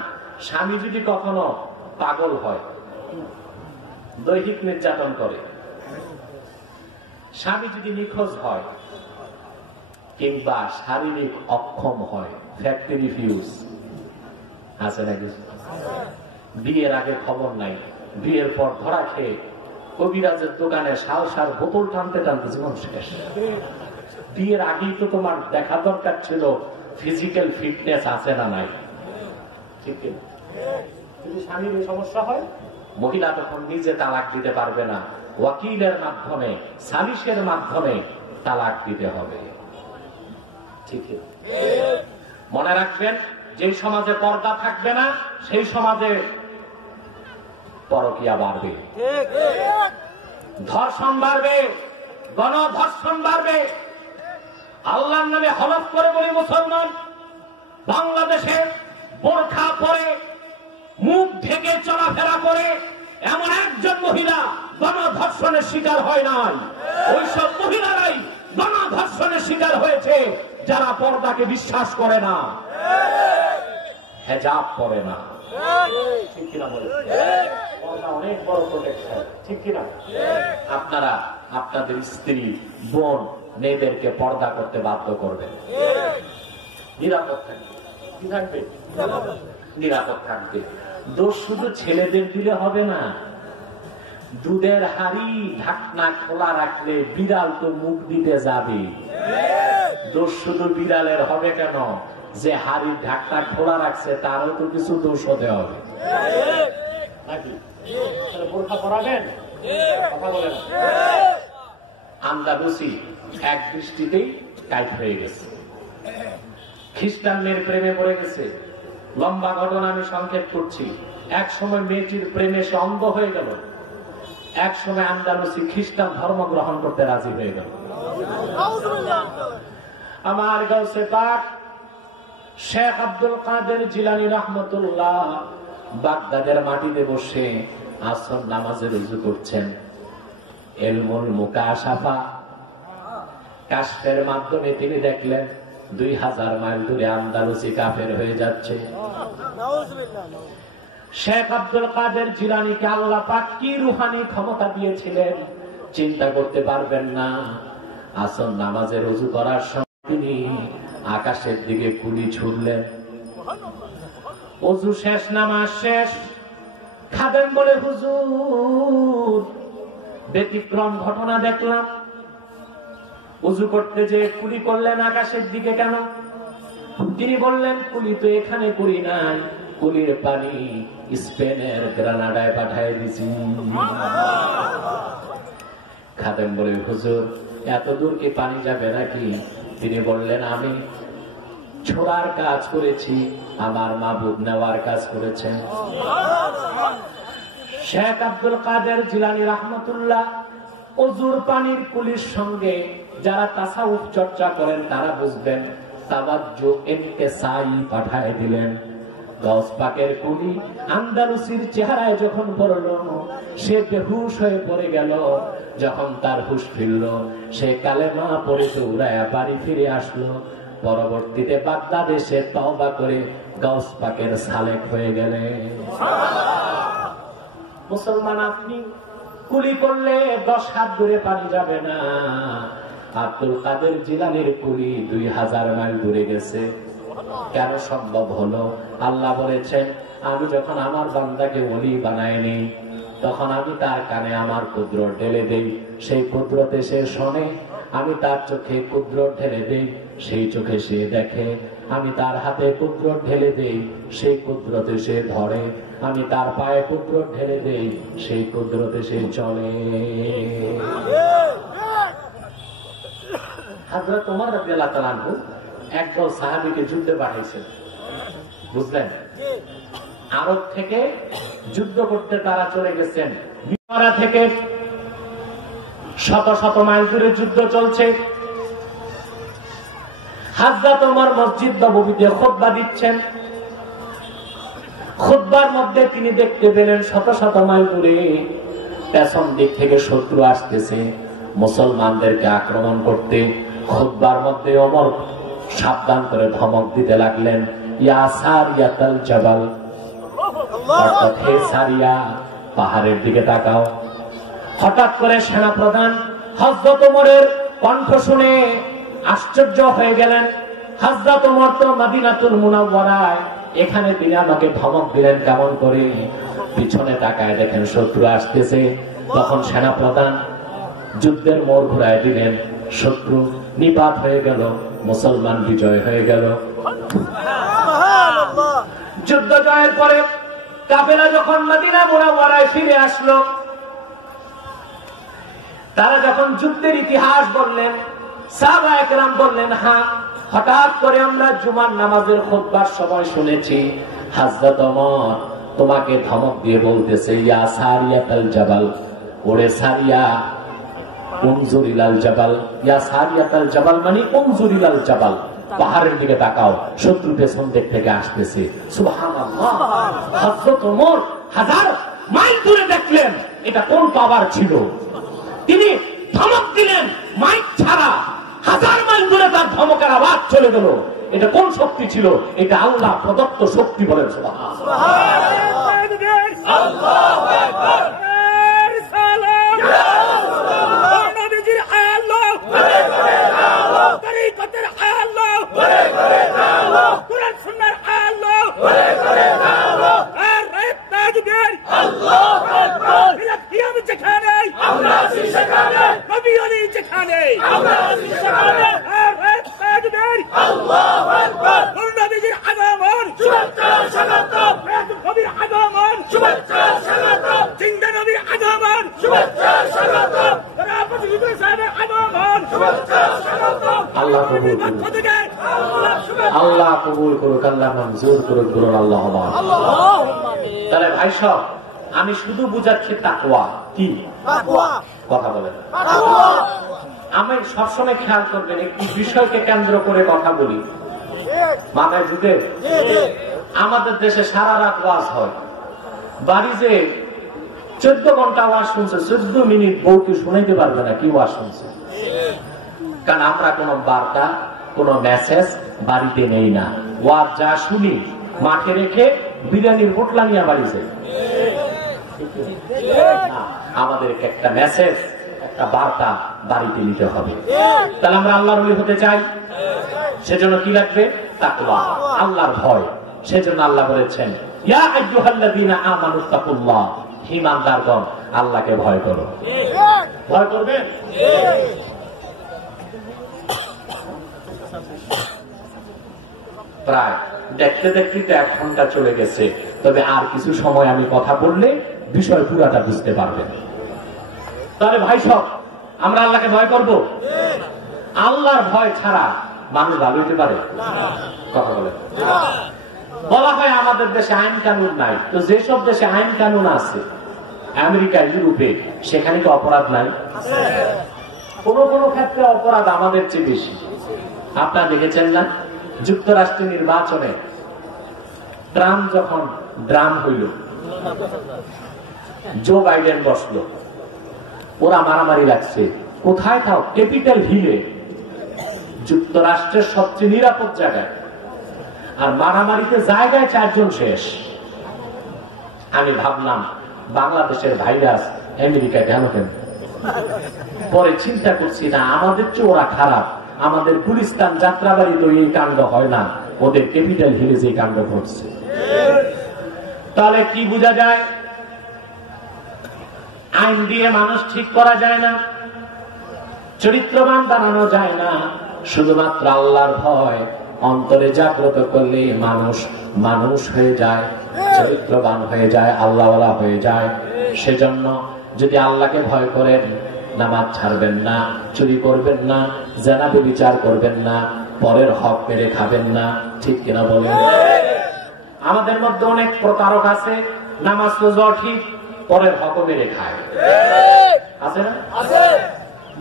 স্বামী যদি কখনো পাগল হয়, দৈহিক নির্যাতন করে, স্বামী যদি নিখোঁজ হয়, কিংবা শারীরিক অক্ষম হয়, ফ্যাক্টরি ফিউজ আছে নাকি? বিয়ের আগে খবর নাই, বিয়ের পর ধরা খেয়ে কবিরাজের দোকানে সালসার বোতল টানতে টানতে জীবন শেষ। বিয়ের আগেই তো তোমার দেখা দরকার ছিল ফিজিক্যাল ফিটনেস আছে না নাই, ঠিক না? যদি স্বামীর সমস্যা হয়, মহিলা তখন নিজে তালাক দিতে পারবে না, ওয়াকিলের মাধ্যমে, সালিশের মাধ্যমে তালাক দিতে হবে, ঠিক? মনে রাখবেন, যে সমাজে পর্দা থাকবে না সেই সমাজে পরকীয়া বাড়বে, ধর্ষণ বাড়বে, গণধর্ষণ বাড়বে। আল্লাহর নামে হলফ করে বলি মুসলমান, বাংলাদেশে বোরখা পরে মুখ ঢেকে চলাফেরা করে এমন একজন মহিলা গণধর্ষণের শিকার হয় নাই। ওইসব মহিলারাই গণধর্ষণের শিকার হয়েছে যারা পর্দাকে বিশ্বাস করে না, হেজাব পরে না, ঠিক কিনা বলে? পর্দা অনেক বড় প্রোটেকশন, ঠিক কিনা? আপনারা আপনাদের স্ত্রী, বোন, মেয়েদেরকে পর্দা করতে বাধ্য করবেন, নিরাপদ থাকবে। কি থাকবে? নিরাপদ থাকবে। দোষ শুধু ছেলেদের দিলে হবে না। দুধের হাড়ি ঢাকনা খোলা রাখলে বিড়াল তো মুখ দিতে যাবে। দোষ শুধু বিড়ালের হবে কেন? যে হাড়ির ঢাকনা খোলা রাখছে তারও তো কিছু দোষ হতে হবে নাকি? বোরখা পরাবেন? কথা বলেন। আন্দালুসি এক দৃষ্টিতেই টাইট হয়ে গেছে, খ্রিস্টান মেয়ের প্রেমে পড়ে গেছে। লম্বা ঘটনা আমি সংক্ষেপ করছি। এক সময় মেয়েটির প্রেমে সে অন্ধ হয়ে গেল। এক সময় আন্দালুসি খ্রিস্টান ধর্ম গ্রহণ করতে রাজি হয়ে গেল। আমার গাউসে পাক শেখ আব্দুল কাদের জিলানী রহমতুল্লাহ বাগদাদের মাটিতে বসে আসর নামাজের রুজু করছেন। ইলমুল মুকাশাফা, কাশফের মাধ্যমে তিনি দেখলেন 2000 মাইল দূরে আন্দালুসি কাফের হয়ে যাচ্ছে। শেখ আব্দুল কাদের জিলানীকে আল্লাহ পাক কি রুহানি ক্ষমতা দিয়েছিলেন চিন্তা করতে পারবেন না। আসর নামাজের রুজু করার সময় তিনি আকাশের দিকে কুলি ছুড়লেন। ওযু শেষ, নামাজ শেষ। খাদেম বলে, হুজুর ব্যতিক্রম ঘটনা দেখলাম। ওযু করতে যে কুলি করলেন আকাশের দিকে কেন? তিনি বললেন, কুলি তো এখানে করি নাই, কুলির পানি স্পেনের গ্রানাডায় পাঠায় দিছি। খাদেম বলে, হুজুর এত দূর কি পানি যাবে নাকি? তিনি বললেন, আমি ছোড়ার কাজ করেছি, আমার মাবুদ নেওয়ার কাজ করেছেন। শেখ আব্দুল কাদের জিলানী রাহমাতুল্লাহ অজুর পানির কুলির সঙ্গে যারা তাসাউফ চর্চা করেন তারা বুঝবেন, তাওয়াজ্জু ইনকিসাই পাঠায় দিলেন। গাউস পাকের কুলি আন্দালুসির চেহারায় যখন পড়ল, সে বেহুশ হয়ে পড়ে গেল। যখন তার হুঁশ ফিরল, সে কালেমা পড়ে দৌড়ায়া বাড়ি ফিরে আসলো। পরবর্তীতে বাগদাদেশে তওবা করে গাউস পাকের সালেক হয়ে গেলেন। মুসলমান, আপনি কুলি করলে 10 হাত দূরে পানি যাবে না। আব্দুল কাদের জিলানীর কুলি 2000 মাইল দূরে গেছে। কেন সম্ভব হলো? আল্লাহ বলেছেন, আমি যখন আমার বান্দাকে ওলি বানাইনি, তখন আমি তার কানে আমার কুদরত ঢেলে দেই, সেই কুদরতে সে শোনে। আমি তার চোখে কুদরত ঢেলে দেই, সেই চোখে সে দেখে। আমি তার হাতে কুদরত ঢেলে দেই, সেই কুদরতে সে ধরে। আমি তার পায়ে কুদরত ঢেলে দেই, সেই কুদরতে সে চলে। হযরত ওমর রাদিয়াল্লাহু তাআলা আনহু একদল সাহাবীকে যুদ্ধে পাঠাইছেন, বুঝলেন? আরব থেকে যুদ্ধ করতে তারা চলে গেছেন। মিসরা থেকে শত শত মাইল দূরে যুদ্ধ চলছে। হযরত ওমর মসজিদ নববীতে খুতবা দিচ্ছেন। খুতবার মধ্যে তিনি দেখতে পেলেন শত শত মাইল দূরে পেছন দিক থেকে শত্রু আসতেছে মুসলমানদেরকে আক্রমণ করতে। খুতবার মধ্যে ওমর সাবধান করে ধমক দিতে লাগলেন, ইয়া সারিয়াতাল জাবাল, অর্থাৎ হে সারিয়া, পাহাড়ের দিকে তাকাও। হঠাৎ করে সেনাপ্রধান হযরত ওমরের কণ্ঠ শুনে আশ্চর্য হয়ে গেলেন। হযরত ওমর তো মদিনাতুল মুনাওয়ারায়, এখানে তিনি আমাকে ধমক দিলেন কেমন করে? পিছনে তাকায় দেখেন শত্রু আসতেছে। তখন সেনাপ্রধান যুদ্ধের মোড় ঘুরায় দিলেন। শত্রু নিপাত হয়ে গেল, মুসলমান বিজয় হয়ে গেল। যুদ্ধ জয়ের পরে কাফেলা যখন মদিনা মুনাওয়ারায় ফিরে আসলো, তারা যখন যুদ্ধের ইতিহাস বললেন, সাহাবায়ে কেরাম বললেন, হ্যাঁ, হঠাৎ করে আমরা জুমার নামাজের খুতবার সময় শুনেছি হযরত ওমর তোমাকে ধমক দিয়ে বলতেছে, ইয়া সারিয়াতাল জাবাল, ওরে সারিয়া, উনজুর ইলাল জাবাল। ইয়া সারিয়াতাল জাবাল মানে উনজুর ইলাল জাবাল, পাহাড়ের দিকে তাকাও, শত্রু পেছন দিক থেকে আসতেছে। সুবহানাল্লাহ, হযরত ওমর 1000 মাইল দূরে দেখলেন। এটা কোন পাওয়ার ছিল? তিনি ধমক দিলেন মাইক ছাড়া, 1000 মাইল দূরে তার ধমকের আওয়াজ চলে গেল। এটা কোন শক্তি ছিল? এটা আল্লাহ প্রদত্ত শক্তি বলেন সুবহানাল্লাহ। আল্লাহু আকবার। নবীজির আল্লাহ করে করে আল্লাহ, তরিকতের আল্লাহ করে করে আল্লাহ, কুরআন সুন্নাহর আল্লাহ করে করে আল্লাহ। আর তাকবীর, আল্লাহু আকবার। মিলাদ যেখানে আমরা আছি সেখানে, নবী ওলি যেখানে আমরা আছি সেখানে। আর তাকবীর, আল্লাহু আকবার। নবীজির আগমন, শুভেচ্ছা স্বাগতম। নবীর আগমন, শুভেচ্ছা স্বাগতম। জিন্দা নবীর আগমন, শুভেচ্ছা স্বাগতম। রাফাত ইবনে সাহেবের আগমন, শুভেচ্ছা স্বাগতম। আল্লাহ কবুল করুন, আল্লাহ কবুল করুক, আল্লাহ মঞ্জুর করুক, বলুন আল্লাহুম্মা। তাহলে ভাই সব, আমি শুধু বুঝাচ্ছি তাকওয়া কি, কথা বলেন। আমি সবসময় খেয়াল করবেন, একটি বিষয়কে কেন্দ্র করে কথা বলি। মাথায় ঢুকে আমাদের দেশে সারা রাত ওয়াজ হয়, বাড়ি যে 14 ঘন্টা ওয়াজ শুনছে, 14 মিনিট বউকে শুনাইতে পারবে না কি ওয়াজ শুনছে। কারণ আমরা কোন বার্তা, কোন মেসেজ বাড়িতে নেই না। ওয়াজ যা শুনি মাঠে রেখে বিরিয়ানির বোটলা নিয়ে বাড়ি যাই। আমাদেরকে একটা মেসেজ, একটা বার্তা বাড়িতে নিতে হবে। তাহলে আমরা আল্লাহর ওলি হতে চাই, সেজন্য কি লাগবে? তাকওয়া, আল্লাহর ভয়। সেজন্য আল্লাহ বলেছেন, ইয়া আইয়ুহাল্লাযীনা আমানুত্তাকুল্লাহ, ঈমানদারগণ আল্লাহকে ভয় করো। ভয় করবেন? প্রায় দেখতে দেখতে তো 1 ঘন্টা চলে গেছে, তবে আর কিছু সময় আমি কথা বললে বিষয় পুরাটা বুঝতে পারবেন। তাহলে ভাই সব আমরা আল্লাহকে ভয় করব? আল্লাহর ভয় ছাড়া মানুষ ভালো হইতে পারে? কথা বলে বলা হয় আমাদের দেশে আইন কানুন নাই, তো যেসব দেশে আইন কানুন আছে, আমেরিকা, ইউরোপে, সেখানে কি অপরাধ নাই? কোন কোন ক্ষেত্রে অপরাধ আমাদের চেয়ে বেশি। আপনারা দেখেছেন না, যুক্তরাষ্ট্রের নির্বাচনে ট্রাম্প যখন ড্রাম হইল, জো বাইডেন বসলো, ওরা মারামারি লাগছে। কোথায় থাও? ক্যাপিটাল হিলে, যুক্তরাষ্ট্রের সবচেয়ে নিরাপদ জায়গায়, আর মারামারিতে জায়গায় 4 জন শেষ। আমি ভাবলাম বাংলাদেশের ভাইরাস আমেরিকা গেল কেন? পরে চিন্তা করছি না, আমাদের চেয়ে ওরা খারাপ। আমাদের গুলিস্তান যাত্রাবাড়ি তো এই কাণ্ড হয় না, ওদের ক্যাপিটাল হিলে যে কাণ্ড ঘটছে। তাহলে কি বোঝা যায়? আইন দিয়ে মানুষ ঠিক করা যায় না, চরিত্রবান বানানো যায় না। শুধুমাত্র আল্লাহর ভয় অন্তরে জাগ্রত করলে মানুষ মানুষ হয়ে যায়, চরিত্রবান হয়ে যায়, আল্লাহওয়ালা হয়ে যায়। সেজন্য যদি আল্লাহকে ভয় করেন, নামাজ ছাড়বেন না, চুরি করবেন না, জেনা ব্যভিচার করবেন না, পরের হক মেরে খাবেন না। ঠিক কিনা বলেন? আমাদের মধ্যে অনেক প্রতারক আছে, নামাজ রোজা ঠিক, পরের হক মেরে খায়, আছে না?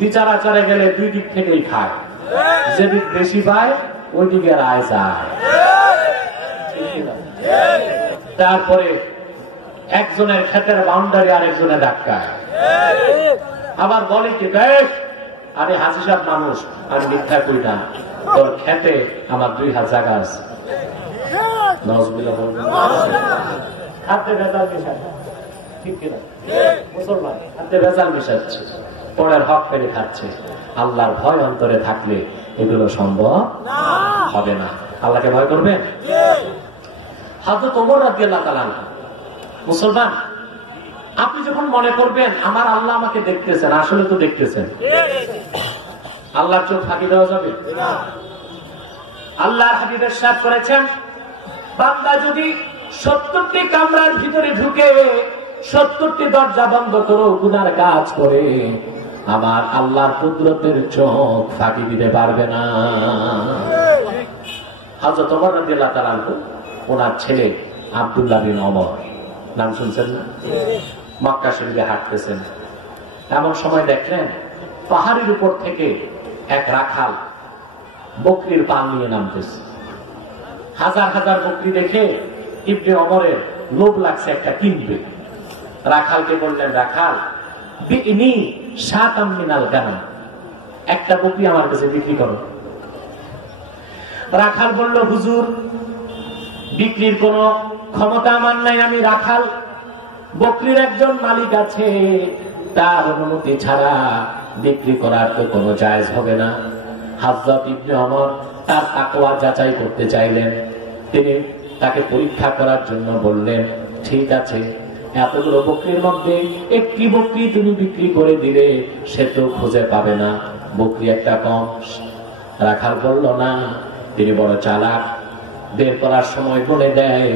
বিচার আচারে গেলে 2 দিক থেকেই খায়, যেদিক বেশি পায় ওই দিকে আয় যায়। তারপরে একজনের ক্ষেতের বাউন্ডারি আরেকজনের ধাক্কায়, আবার বলে কি বেশ, আরে হাসি সাহেব মানুষ, আমি মিথ্যা করি না, তোর ক্ষেতে আমার 2 হাত জায়গা আছে। খাদ্যে ভেজাল মিশাচ্ছে, ঠিক কিনা? মুসলমান খাদ্যে ভেজাল মিশাচ্ছে, পরের হক পেরে খাচ্ছে। আল্লাহর ভয় অন্তরে থাকলে এগুলো সম্ভব হবে না। আল্লাহকে ভয় করবেন? হযরত ওমর রাদিয়াল্লাহু তাআলা, মুসলমান, আপনি যখন মনে করবেন আমার আল্লাহ আমাকে দেখতেছেন, আসলে তো দেখতেছেন। আল্লাহর চোখ ফাঁকি দেওয়া যাবে? আল্লাহর হাবিব ইরশাদ করেছেন, বান্দা যদি 70টি কামরার ভিতরে ঢুকে 70টি দরজা বন্ধ করে গুনার কাজ করে, আমার আল্লাহর কুদরতের চোখ ফাঁকি দিতে পারবে না। হযরত ওমর রাদিয়াল্লাহু তাআলা ওনার ছেলে আব্দুল্লাহ বিন ওমর, নাম শুনছেন না? মক্কা শরীফে হাঁটতেছেন, এমন সময় দেখলেন পাহাড়ের উপর থেকে এক রাখাল বকরির পাল নিয়ে নামতেছে। হাজার হাজার বকরি দেখে ইবনে ওমরের লোভ লাগছে, একটা কিনবে। রাখালকে বললেন, রাখাল, বিনি শাতাম মিনাল গানাম, একটা বকরি আমার কাছে বিক্রি করো। রাখাল বলল, হুজুর, বিক্রির কোন ক্ষমতা আমার নাই, আমি রাখাল, বকরির একজন মালিক আছে, তার অনুমতি ছাড়া বিক্রি করার তো কোনো জায়েজ হবে না। হযরত ইবনে ওমর তার তাকওয়া যাচাই করতে চাইলেন, তিনি তাকে পরীক্ষা করার জন্য বললেন, ঠিক আছে, এতগুলো বকরির মধ্যে একটি বকরি তুমি বিক্রি করে দিলে সে তো খুঁজে পাবে না, বকরি একটা কম। রাখাল বলল না, তিনি বড় চালাক, বের করার সময় গুনে দেয়,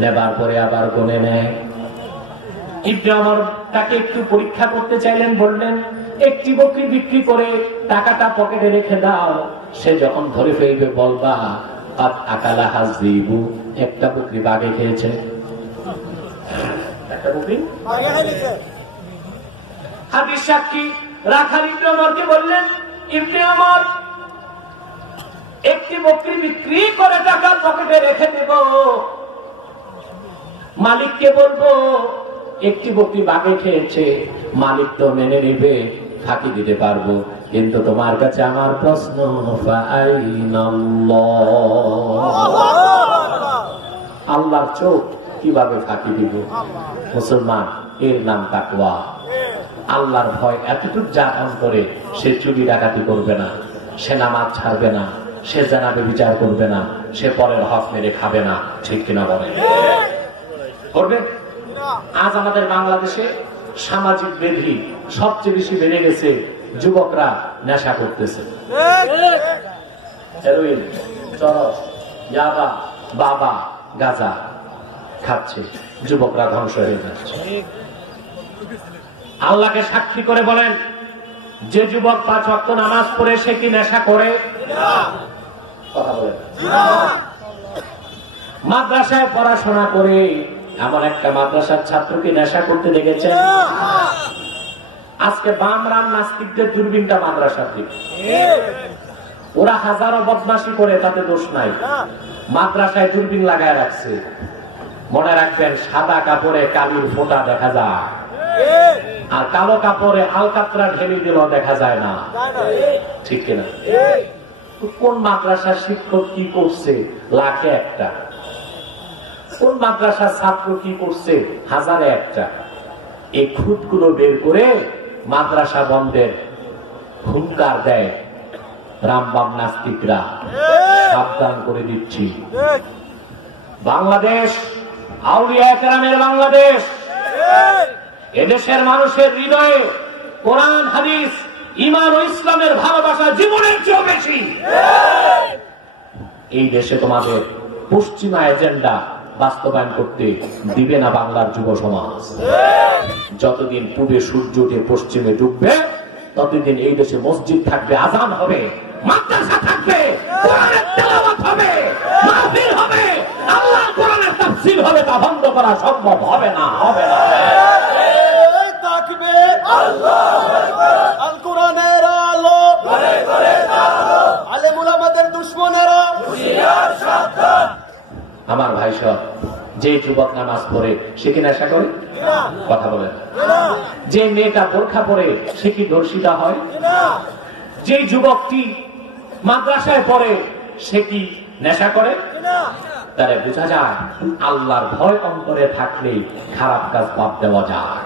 নেবার পরে আবার গুনে নেয়। ইবনে ওমর তাকে একটু পরীক্ষা করতে চাইলেন, বললেন, একটি বকরি বিক্রি করে টাকাটা পকেটে রেখে দাও, সে যখন ধরে ফেলবে বলবা কাদ আকালা হাযিবু, একটা বকরি বাঘে খেয়েছে, একটা বকরি হাদিস সাক্ষী। রাখাল ইবনে ওমরকে বললেন, ইবনে ওমর, একটি বকরি বিক্রি করে টাকা পকেটে রেখে দেব, মালিককে বলবো একটি বকরি বাঘে খেয়েছে, মালিক তো মেনে নিবে, ফাঁকি দিতে পারবো, কিন্তু তোমার কাছে আমার প্রশ্ন, আল্লাহর চোখ কিভাবে ফাঁকি দিব? মুসলমান, এর নাম তাকওয়া। আল্লাহর ভয় এতটুকু জাগান করে সে চুরি ডাকাতি করবে না, সে নামাজ ছাড়বে না, সে জেনা ব্যভিচার করবে না, সে পরের হক মেরে খাবে না। ঠিক কিনা বলেন? করবে? আজ আমাদের বাংলাদেশে সামাজিক ব্যাধি সবচেয়ে বেশি বেড়ে গেছে, যুবকরা নেশা করতেছে, হেরোইন, চরস, ইয়াবা, বাবা, গাঁজা খাচ্ছে, যুবকরা ধ্বংস হয়ে যাচ্ছে। আল্লাহকে সাক্ষী করে বলেন, যে যুবক 5 ওয়াক্ত নামাজ পড়ে সে কি নেশা করে? কথা বলেন। মাদ্রাসায় পড়াশোনা করে এমন একটা মাদ্রাসার ছাত্রকে নেশা করতে দেখেছেন? আজকে বামরাম নাস্তিকদের দূরবীনটা মাদ্রাসার দিকে, ওরা হাজারো বদমাশি করে, তাতে দোষ নাই। মাদ্রাসায় দূরবীন লাগায় রাখছে। মনে রাখবেন, সাদা কাপড়ে কালির ফোঁটা দেখা যায়, আর কালো কাপড়ে আলকাতরা ঢেলে দিলেও দেখা যায় না, ঠিক কিনা? কোন মাদ্রাসার শিক্ষক কি করছে? লাখে একটা। কোন মাদ্রাসার ছাত্র কি করছে? হাজারে একটা। এই খুঁতগুলো বের করে মাদ্রাসা বন্ধের হুঙ্কার দেয় রামবাম নাস্তিকরা। সাবধান করে দিচ্ছি, বাংলাদেশ আউলিয়া কেরামের বাংলাদেশ। এদেশের মানুষের হৃদয়ে কোরআন, হাদিস, ঈমান ও ইসলামের ভালোবাসা জীবনের চেয়েও বেশি। এই দেশে তোমাদের পশ্চিমা এজেন্ডা বাস্তবায়ন করতে দিবে না বাংলার যুব সমাজ। যতদিন পূবে সূর্য উঠে পশ্চিমে ডুববে, ততদিন এই দেশে মসজিদ থাকবে, আজান হবে, মাদ্রাসা থাকবে, কোরআনের তেলাওয়াত হবে, মাহফিল হবে, আল্লাহর কোরআনের তাফসীর হবে। তা বন্ধ করা সম্ভব হবে না, হবে না। তাকবীর, আল্লাহু আকবার, আল কোরআনের আলো ঘরে ঘরে আলো, আলেম উলামাদের দুশমনেরা হুঁশিয়ার সাবধান। আমার ভাই সব, যে যুবক নামাজ পড়ে সে কি নেশা করে? কথা বলেন। যে মেয়েটা বোরখা পরে সে কি ধর্ষিতা হয়? যে যুবকটি মাদ্রাসায় পড়ে সে কি নেশা করে? তারে বোঝা যায় আল্লাহর ভয় অন্তরে থাকলে খারাপ কাজ বাদ দেওয়া যায়।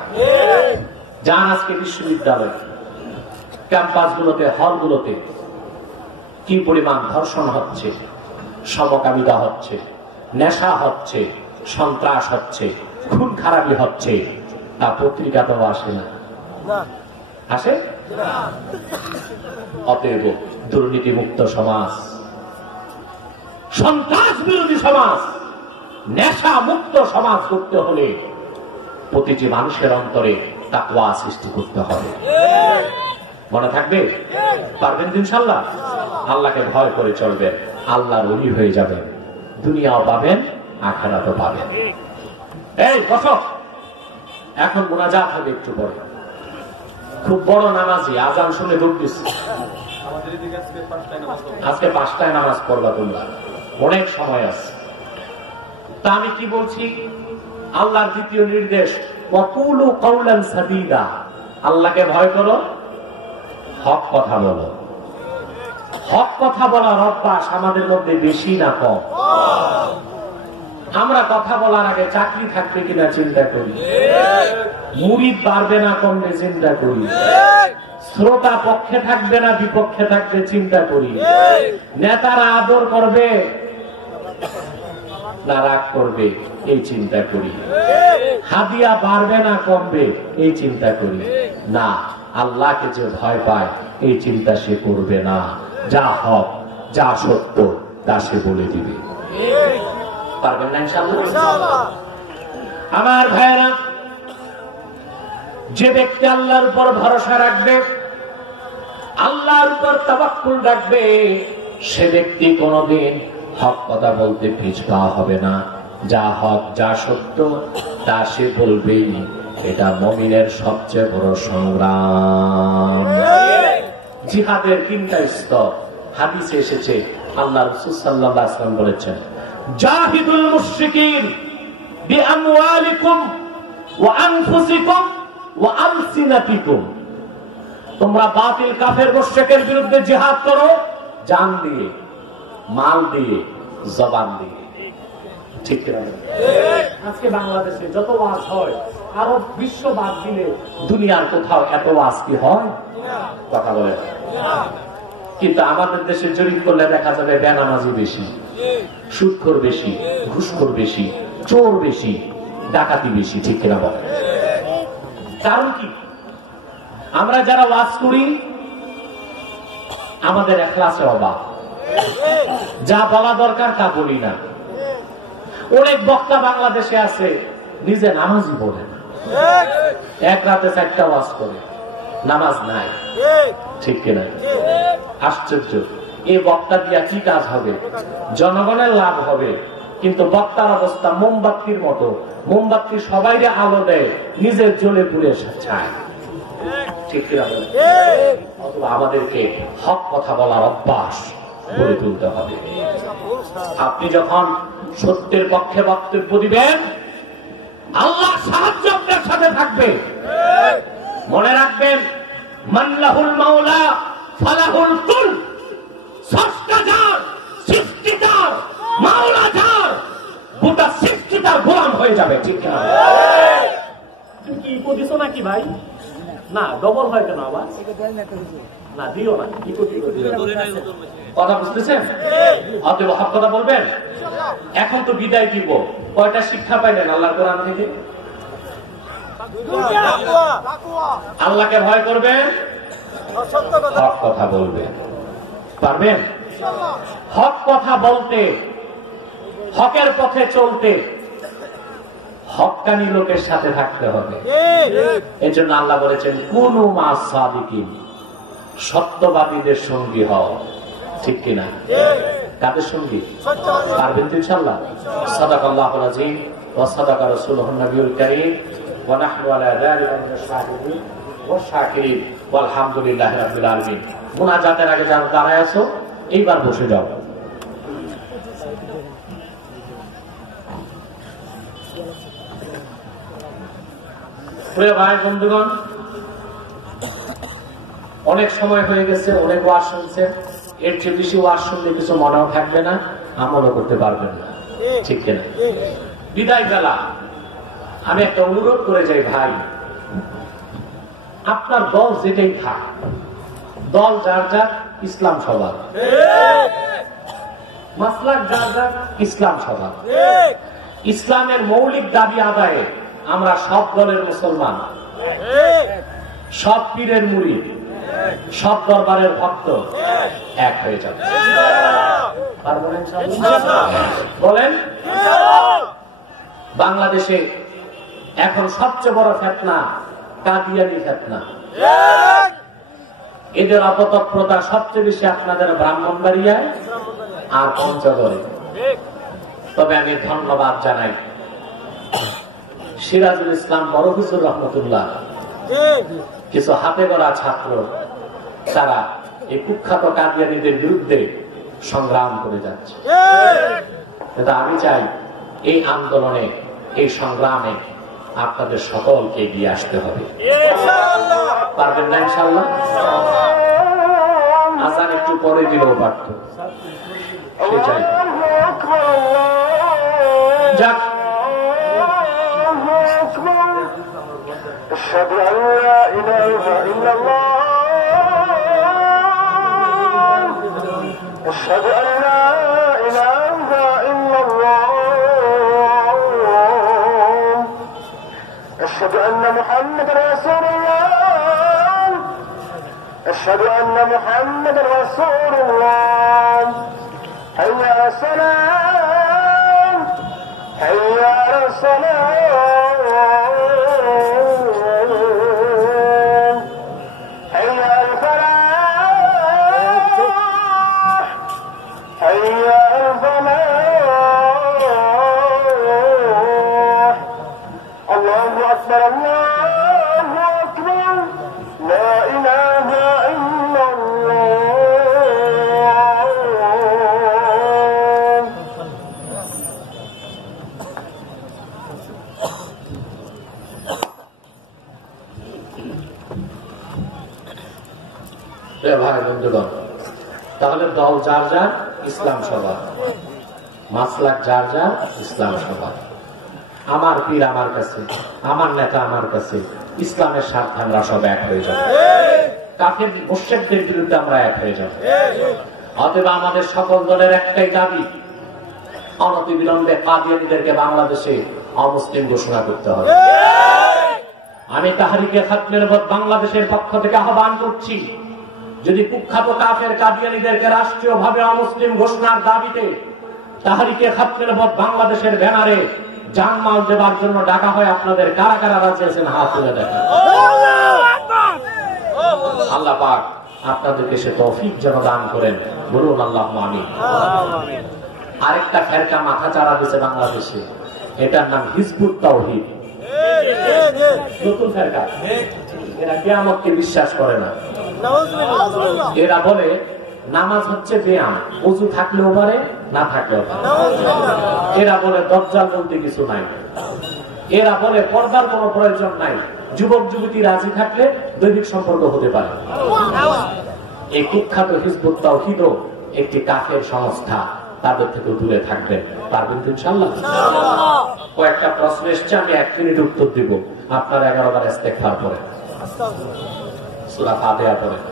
যান আজকে বিশ্ববিদ্যালয় ক্যাম্পাসগুলোতে, হলগুলোতে কি পরিমাণ ধর্ষণ হচ্ছে, সমকামিতা হচ্ছে, নেশা হচ্ছে, সন্ত্রাস হচ্ছে, খুন খারাপি হচ্ছে, তা পত্রিকাতেও আসে না, আসে? অতএব দুর্নীতি মুক্ত সমাজ, সন্ত্রাস বিরোধী সমাজ, নেশা মুক্ত সমাজ করতে হলে প্রতিটি মানুষের অন্তরে তাকওয়া সৃষ্টি করতে হবে। মনে থাকবে? পারবেন ইনশাআল্লাহ? আল্লাহকে ভয় করে চলবেন, আল্লাহর ওলি হয়ে যাবেন, দুনিয়াও পাবেন, আখিরাতও পাবেন। এই বসো, এখন মুনাজাত হবে একটু পরে। খুব বড় নামাজি, আজান শুনে দৌড় দিচ্ছে। আজকে 5টায় নামাজ পড়বা তোমরা, অনেক সময় আছে। তা আমি কি বলছি? আল্লাহর দ্বিতীয় নির্দেশ, ওয়াকুলু কাওলান সাদীদা, আল্লাহকে ভয় করো, হক কথা বলো। হক কথা বলার অভ্যাস আমাদের মধ্যে বেশি না কম? আমরা কথা বলার আগে চাকরি থাকবে কিনা চিন্তা করি, মুরিদ বাড়বে না কমবে চিন্তা করি, শ্রোতা পক্ষে থাকবে না বিপক্ষে থাকবে চিন্তা করি, নেতারা আদর করবে না রাগ করবে এই চিন্তা করি, হাদিয়া বাড়বে না কমবে এই চিন্তা করি না। আল্লাহকে যে ভয় পায় এই চিন্তা সে করবে না। যা হক, যা সত্য তা সে বলে দিবে। পারবেন না ইনশাআল্লাহ? আমার ভাইয়েরা, যে ব্যক্তি আল্লাহর উপর ভরসা রাখবে, আল্লাহর উপর তাওয়াক্কুল রাখবে, সে ব্যক্তি কোনদিন হক কথা বলতে পিছপা হবে না। যা হক, যা সত্য তা সে বলবেই। এটা মুমিনের সবচেয়ে বড় সংগ্রাম। জিহাদের 3টা স্তর হাদিসে এসেছে। আল্লাহ রাসূল সাল্লাল্লাহু আলাইহি ওয়াসাল্লাম বলেছেন, জাহিদুল মুশরিকিন বিআমওয়ালিকুম ওয়া আনফুসিকুম ওয়া আলসিনাতিকুম। তোমরা বাতিল কাফের মুশরিকের বিরুদ্ধে জিহাদ করো, জান দিয়ে, মাল দিয়ে, জবান দিয়ে। ঠিক কিনা? আজকে বাংলাদেশে যত ওয়াজ হয়, আরব বিশ্ব বাদ দিলে দুনিয়ার কোথাও এত ওয়াজ কি হয়? কথা বলে। কিন্তু আমাদের দেশে জরিপ করলে দেখা যাবে বেনামাজি বেশি, সুদখোর বেশি, ঘুষখোর বেশি, চোর বেশি, ডাকাতি বেশি। ঠিক কিনা বলে? কারণ কি? আমরা যারা ওয়াজ করি আমাদের ইখলাসের অভাব। যা বলা দরকার তা বলি না। অনেক বক্তা বাংলাদেশে আছে নিজে নামাজই পড়ে না, এক রাতে 4টা ওয়াজ করে, নামাজ নাই। ঠিক কিনা? আশ্চর্য। এই বক্তা দিয়া কি কাজ হবে? জনগণের লাভ হবে, কিন্তু বক্তার অবস্থা মোমবাতির মতো। মোমবাতি সবাইরে আলো দেয়, নিজের জ্বলে পুড়ে ছায়। ঠিক কিনা? আমাদেরকে হক কথা বলার অভ্যাস গড়ে তুলতে হবে। আপনি যখন সত্যের পক্ষে বক্তব্য দিবেন, আল্লাহর সাহায্য আপনার সাথে থাকবে। মনে রাখবেন, মাল্লাহুল মাওলা ফালাহুল কুল। স্রষ্টা যার, সৃষ্টিকার, মাওলা যার, গোটা সৃষ্টিটার গোলাম হয়ে যাবে। ঠিক না? কি দিছ নাকি ভাই? না ডবল হয় কেন আবার? না দিও না। কথা বুঝতেছেন? অতএব হক কথা বলবেন। এখন তো বিদায় দিব। কয়টা শিক্ষা পাইলেন আল্লাহর কোরআন থেকে? আল্লাহকে ভয় করবেন, হক কথা বলবেন। পারবেন? হক কথা বলতে, হকের পথে চলতে হক্কানি লোকের সাথে থাকতে হবে। এর জন্য আল্লাহ বলেছেন, কুনু মা'আস সাদিকিন, সত্যবাদীদের সঙ্গী হও। ঠিক কিনা? কাদের সঙ্গী? পারবেন তো ইনশাআল্লাহ? সাদাকাল্লাহুল আযীম ওয়া সাদাকা রাসূলুহুন নবিয়ুল কারীম ওয়া নাহনু আলা যালিকা মিনাশ শাহিদিন ওয়াশ শাকিরিন ওয়াল হামদুলিল্লাহি রাব্বিল আলামিন। মুনাজাতের আগে যারা দাঁড়ায় আছো, এইবার বসে যাও। প্রিয় ভাই বন্ধুগণ, অনেক সময় হয়ে গেছে, অনেক ওয়াজ শুনছেন। এর চেয়ে বেশি ওয়াজ শুনলে কিছু মনেও থাকবে না, আমলও করতে পারবেন না। ঠিক কিনা? বিদায় বেলা আমি একটা অনুরোধ করে যাই, ভাই আপনার দল যেটাই থাক, দল যার যার, ইসলাম সবার, মাসলাক যার যার, ইসলাম সবার। ইসলামের মৌলিক দাবি আদায়ে আমরা সব দলের মুসলমান, সব পীরের মুরিদ, সব দরবারের ভক্ত এক হয়ে যাবে। বলেন, বাংলাদেশে এখন সবচেয়ে বড় ফিতনা কাদিয়ানি ফিতনা। এদের অপতৎপরতা সবচেয়ে বেশি আপনাদের ব্রাহ্মণবাড়িয়ায় আর পঞ্চগড়ে। তবে আমি ধন্যবাদ জানাই সিরাজুল ইসলাম বড় হুজুর রহমতুল্লাহ, কিছু হাতে গড়া ছাত্র, তারা এই কুখ্যাত কাদিয়ানীদের বিরুদ্ধে সংগ্রাম করে যাচ্ছে। আমি চাই এই আন্দোলনে, এই সংগ্রামে আপনাদের সকলকে এগিয়ে আসতে হবে। পারবেন না ইনশাআল্লাহ? আজান একটু পরে দিলেও পারত, সে চাই। যাক, أشهد أن لا إله إلا الله أشهد أن لا إله إلا الله أشهد أن محمد رسول الله أشهد أن محمد رسول الله حي على الصلاة حي على الصلاة ভাই বন্ধুগণ, তাহলে দল যার যার, ইসলাম সবার, মাসলাক যার যার, ইসলাম সবার। আমার পীর আমার কাছে, আমার নেতা আমার কাছে, ইসলামের স্বার্থে আমরা সব এক হয়ে যাব। কাফের মুশরিকদের বিরুদ্ধে আমরা এক হয়ে যাব। অতএব আমাদের সকল দলের একটাই দাবি, অনতিবিলম্বে কাদিয়ানীদেরকে বাংলাদেশে অমুসলিম ঘোষণা করতে হবে। আমি তাহরিকে খাতমের বাংলাদেশের পক্ষ থেকে আহ্বান করছি, যদি কুখ্যাত কাফের কাদিয়ানীদেরকে রাষ্ট্রীয়ভাবে অমুসলিম ঘোষণার দাবিতে তাহরিকে খাতমের পথ বাংলাদেশের ব্যানারে জানমাল দেবার জন্য ডাকা হয়, আপনাদের কারা কারা রাজি আছেন হাত তুলে দেখেন। আল্লাহ পাক আপনাদেরকে সে তৌফিক যেন দান করেন, বলুন আল্লাহুম্মা আমিন। আরেকটা ফেরকা মাথা চারা দিছে বাংলাদেশে, এটার নাম হিজবুত তাওহীদ। নতুন ফেরকা, এরা কিয়ামতকে বিশ্বাস করে না। এরা বলে নামাজ হচ্ছে ব্যায়াম, ওযু থাকলেও পারে না থাকলেও পারে। এরা বলে দজ্জাল বলতে কিছু নাই। এরা বলে পর্দার কোনো প্রয়োজন নাই, যুবক যুবতী রাজি থাকলে দৈবিক সম্পর্ক হতে পারে। এই কুখ্যাত হিজবুত তাওহীদও একটি কাফের সংস্থা, তাদের থেকে দূরে থাকবেন। পারবেন তো ইনশাআল্লাহ? কয়েকটা প্রশ্ন এসছে, আমি 1 মিনিট উত্তর দিব। আপনার 11 বার ইস্তেগফার পড়েন, সূরা ফাতিহা পড়েন।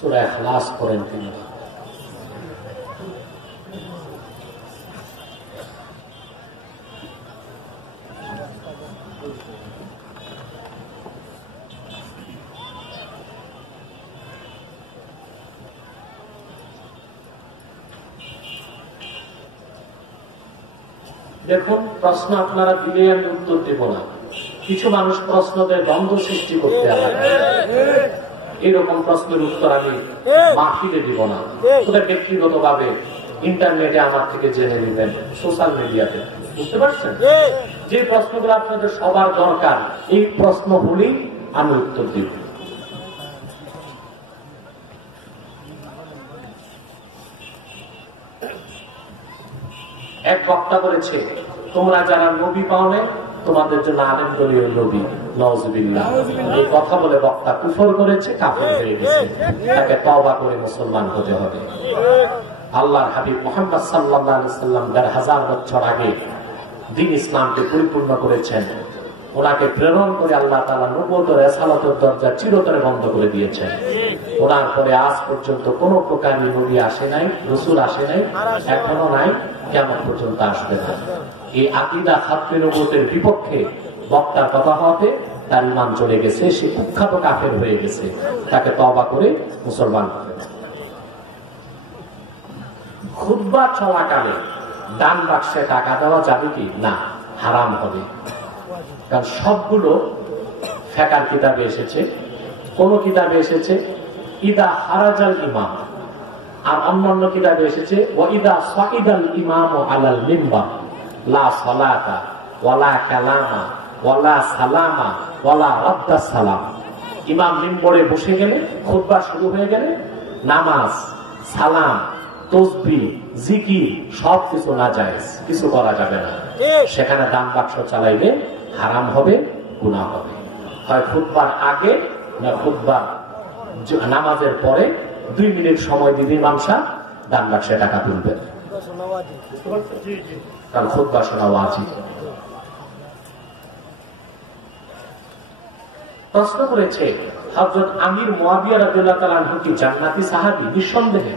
সূরা ইখলাস করেন তিনি। দেখুন, প্রশ্ন আপনারা দিলে আমি উত্তর দেব না। কিছু মানুষ প্রশ্নদের দ্বন্দ্ব সৃষ্টি করতে আসে, এইরকম প্রশ্নের উত্তর আমি মাহফিলে দিব না। ওদের ব্যক্তিগত ভাবে ইন্টারনেটে আমার থেকে জেনে নেবেন, সোশ্যাল মিডিয়াতে। বুঝতে পারছেন? যে প্রশ্নগুলো আপনাদের সবার দরকার, এই প্রশ্ন হলেই আমি উত্তর দিব। এক বক্তা বলেছে, তোমরা যারা নবী পাও নাই, তোমাদের জন্য আলেম দলীয় নবী। নাউজুবিল্লাহ। এই কথা বলে বক্তা কুফর করেছে, কাফের হয়ে গেছে। তাকে তওবা করে মুসলমান হতে হবে। আল্লাহর হাবিব মুহাম্মদ সাল্লাল্লাহু আলাইহি সাল্লাম ১৫০০ বছর আগে দ্বীন ইসলামকে পরিপূর্ণ করেছেন। ওনাকে প্রেরণ করে আল্লাহ তাআলা নবুয়ত রিসালাতের দরজা চিরতরে বন্ধ করে দিয়েছেন। ওনার পরে আজ পর্যন্ত কোন প্রকারই নবী আসে নাই, রাসূল আসে নাই, এখনো নাই, কিয়ামত পর্যন্ত আসবে না। এই আকীদা খাতমে নবুয়তের বিপক্ষে বক্তার কথা হতে তার ঈমান চলে গেছে, সে কুখ্যাত কাফের হয়ে গেছে। তাকে তওবা করে মুসলমান হবে। খুতবা চলাকালে দান বাক্সে টাকা দেওয়া যাবে কি না? হারাম হবে। কারণ সবগুলো ফিকহের কিতাবে এসেছে। কোন কিতাবে এসেছে ইদা হারাজাল ইমাম, আর অন্যান্য কিতাবে এসেছে ওয়া ইদা সাইদাল ইমামু আলাল মিম্বার লা সালাতা ওয়ালা কালামা ওয়ালা সালামা ওয়ালা রাদ্দাস সালাম। ইমাম মিম্বরে বসে গেলে, খুতবা শুরু হয়ে গেলে নামাজ, সালাম, তাসবিহ, জিকির সবকিছু নাজায়েজ, কিছু করা যাবে না। সেখানে দান বাক্স চালাইলে হারাম হবে, গুনাহ হবে। হয় খুতবার আগে না খুতবা নামাজের পরে 2 মিনিট সময় দিবে ইমাম সাহেব, দান বাক্সে টাকা তুলবেন। কারণ খুতবা শোনা ওয়াজিব। প্রশ্ন করেছে হযরত আমির মুয়াবিয়া রাদিয়াল্লাহু তাআলা আনহু কি জান্নাতি সাহাবী? নিঃসন্দেহে।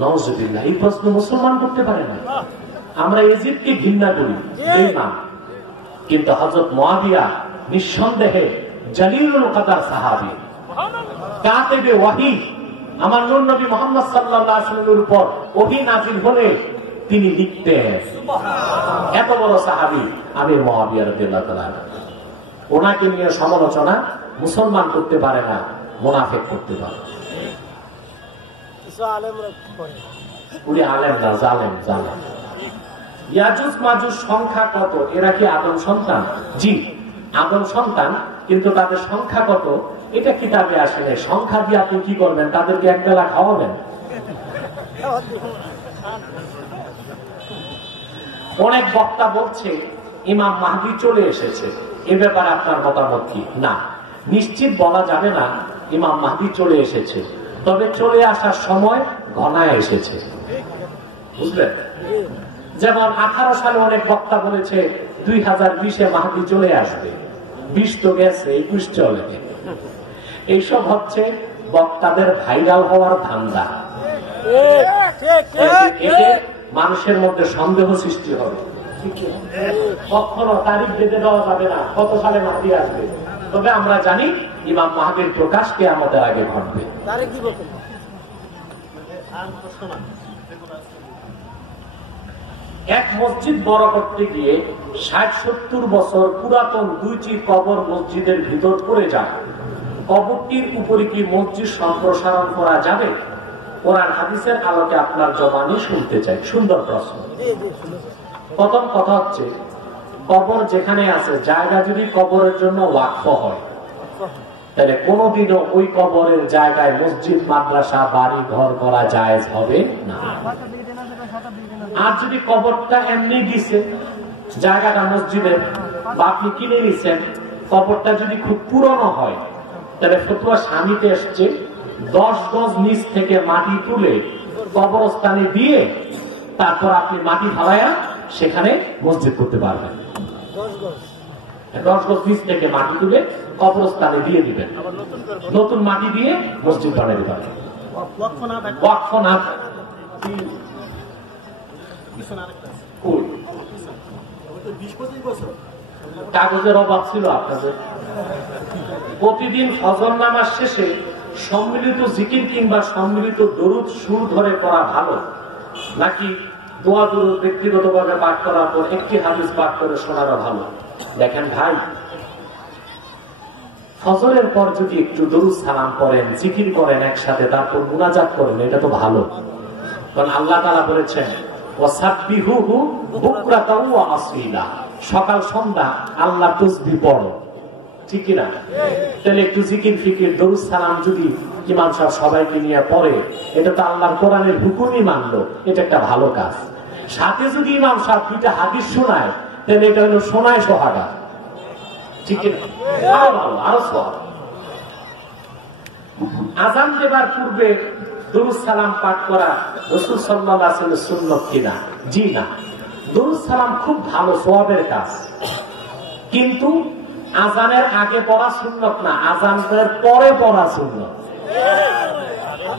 নাউজুবিল্লাহ। এই প্রশ্ন মুসলমান করতে পারে না। আমরা ইজিপ্টকে ঘৃণা করি, বেঈমান, কিন্তু হযরত মুয়াবিয়া নিঃসন্দেহে জালিলুল কদর সাহাবী, কাতিবে ওয়াহী। আমার নূর নবী মুহাম্মদ সাল্লাল্লাহু আলাইহি ওয়াসাল্লামের উপর ওহী নাযিল হলে তিনি লিখতেন। এত বড় সাহাবী আমির মুয়াবিয়া রাদিয়াল্লাহু তাআলা। ওনাকে নিয়ে সমালোচনা মুসলমান করতে পারে না, মুনাফিক করতে পারে। উনি আলেম না, জালেম। জালেম। ইয়াজুজ মাজুজ সংখ্যা কত? এরা কি আদম সন্তান? জি, আদম সন্তান, কিন্তু তাদের সংখ্যা কত এটা কিতাবে আসে নাই। সংখ্যা দিয়ে আপনি কি করবেন? তাদেরকে এক বেলা খাওয়াবেন? অনেক বক্তা বলছে ইমাম মাহদী চলে এসেছে, এ ব্যাপারে আপনার মতামত কি? না, নিশ্চিত বলা যাবে না ইমাম মাহদী চলে এসেছে, তবে চলে আসার সময় ঘনায় এসেছে, বুঝলেন? যেমন 18 সালে অনেক বক্তা বলেছে 2020-এ মাহদী চলে আসবে, 20 তো গেছে, 21 চলে। এইসব হচ্ছে বক্তাদের ভাইরাল হওয়ার ধান্দা। এতে মানুষের মধ্যে সন্দেহ সৃষ্টি হবে। কখনো তারিখ বেঁধে দেওয়া যাবে না কত সালে মাহদী আসবে, তবে আমরা জানি ইমাম মাহদীর প্রকাশ কিয়ামতের আগে ঘটবে। এক মসজিদ বড় করতে গিয়ে 60-70 বছর পুরাতন 2টি কবর মসজিদের ভিতর পড়ে যায়। কবরটির উপরে কি মসজিদ সম্প্রসারণ করা যাবে? কোরআন হাদিসের আলোকে আপনার জবানি শুনতে চাই। সুন্দর প্রশ্ন। প্রথম কথা হচ্ছে, কবর যেখানে আছে জায়গা যদি কবরের জন্য ওয়াকফ হয়, তাহলে কোনোদিনও ওই কবরের জায়গায় মসজিদ, মাদ্রাসা, বাড়ি ঘর করা জায়েজ হবে না। আর যদি কবরটা এমনি দিছে, জায়গাটা মসজিদের, বা আপনি কিনে নিছেন, কবরটা যদি খুব পুরনো হয়, তাহলে ফতোয়া স্বামীতে এসছে 10 গজ নিচ থেকে মাটি তুলে কবরস্থানে দিয়ে তারপর আপনি মাটি ফালাইয়া সেখানে মসজিদ করতে পারবেন। 10 গজ নিচ থেকে মাটি তুলে কবরস্থানে দিয়ে দিবেন, নতুন মাটি দিয়ে মসজিদ বানাতে পারবেন। ওয়াকফ না কাগজের অভাব ছিল আপনাদের। প্রতিদিন ফজর নামাজ শেষে সম্মিলিত জিকির কিংবা সম্মিলিত দরুদ সুর ধরে পড়া ভালো, নাকি দোয়া দরুদ ব্যক্তিগতভাবে পাঠ করার পর একটি হাদিস পাঠ করে শোনানো ভালো? দেখেন ভাই, ফজরের পর যদি একটু দরুদ সালাম করেন, জিকির করেন একসাথে, তারপর মুনাজাত করেন, এটা তো ভালো। কারণ আল্লাহ তাআলা বলেছেন ওয়াসাব্বিহুহু বুকরাতাও ওয়া আসীলা, সকাল সন্ধ্যা আল্লাহর তাসবিহ পড়ো, ঠিক কি না? তাহলে একটু জিকির ফিকির দরুদ সালাম যদি ইমাম সাহেব সবাইকে নিয়ে পড়ে, এটা তো আল্লাহর কোরআনের হুকুমই মানলো, এটা একটা ভালো কাজ। সাথে যদি ইমাম সাহেব 2টা হাদিস শোনায়, তাহলে এটা হলো শোনায় সোহাগা, ঠিক কি না? আরো ভালো, আরো সওয়াব। আযান দেবার পূর্বে দরুদ সালাম পাঠ করা রাসূল সাল্লাল্লাহু আলাইহি ওয়াসাল্লামের সুন্নাত কিনা? জি না। দরুদ সালাম খুব ভালো সওয়াবের কাজ, কিন্তু আযানের আগে পড়া সুন্নাত না, আযানের পরে পড়া সুন্নাত।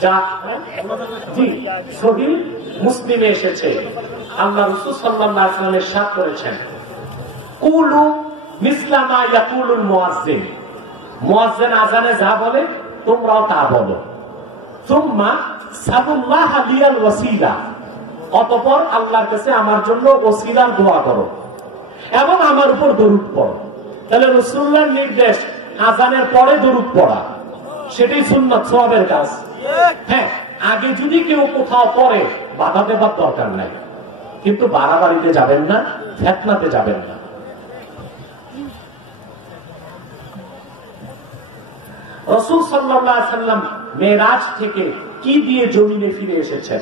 যা জি সহিহ মুসলিমে এসেছে, আল্লাহ রাসূল সাল্লাল্লাহু আলাইহি ওয়াসাল্লাম ইরশাদ করেছেন, কুলু মিসলা মা ইয়াকুলুল মুয়াজ্জিন, মুয়াজ্জিন আযানে যা বলে তোমরাও তা বলো। সুম্মা সাবুল্লাহ লিয়াল ওয়াসিলা, অতঃপর আল্লাহর কাছে আমার জন্য ওসিলার দোয়া করো এবং আমার উপর দরুদ পড়ো। তাহলে রাসূলুল্লাহর নির্দেশ আযানের পরে দরুদ পড়া, সেটাই সুন্নাত, সওয়াবের কাজ। হ্যাঁ, আগে যদি কেউ কোথাও পড়ে বাধা দেবার দরকার নাই, কিন্তু বাড়াবাড়িতে যাবেন না, ফিতনাতে যাবেন না। রাসূল সাল্লাল্লাহু আলাইহি ওয়াসাল্লাম মেরাজ থেকে কি দিয়ে জমিনে ফিরে এসেছেন?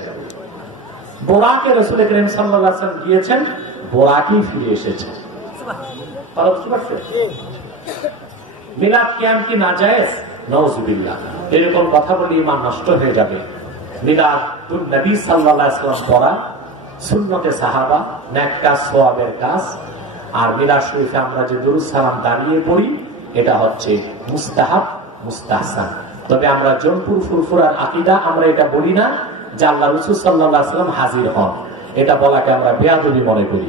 বোরাকে রাসূল করিম সাল্লাল্লাহু আলাইহি ওয়াসাল্লাম দিয়েছেন, বোরাকই ফিরে এসেছে। মিলাদ কিয়াম কি নাজায়েজ? নাউযুবিল্লাহ। এরকম কথা বলে ঈমান নষ্ট হয়ে যাবে। মিলাদুন নবী সাল্লাল্লাহু আলাইহি ওয়াসাল্লাম পড়া সুন্নতে সাহাবা, নেক কাজ, সওয়াবের কাজ। আর মিলাদ শরীফে আমরা যে দরুদ সালাম দাঁড়িয়ে পড়ি, এটা হচ্ছে মুস্তাহাব, মুস্তাহসান। তবে আমরা জনপুর ফুরফুরার আকীদা আমরা এটা বলি না যে আল্লাহ রাসূল সাল্লাল্লাহু আলাইহি ওয়াসাল্লাম হাজির হন, এটা বলাকে আমরা বেয়াদবি মনে করি।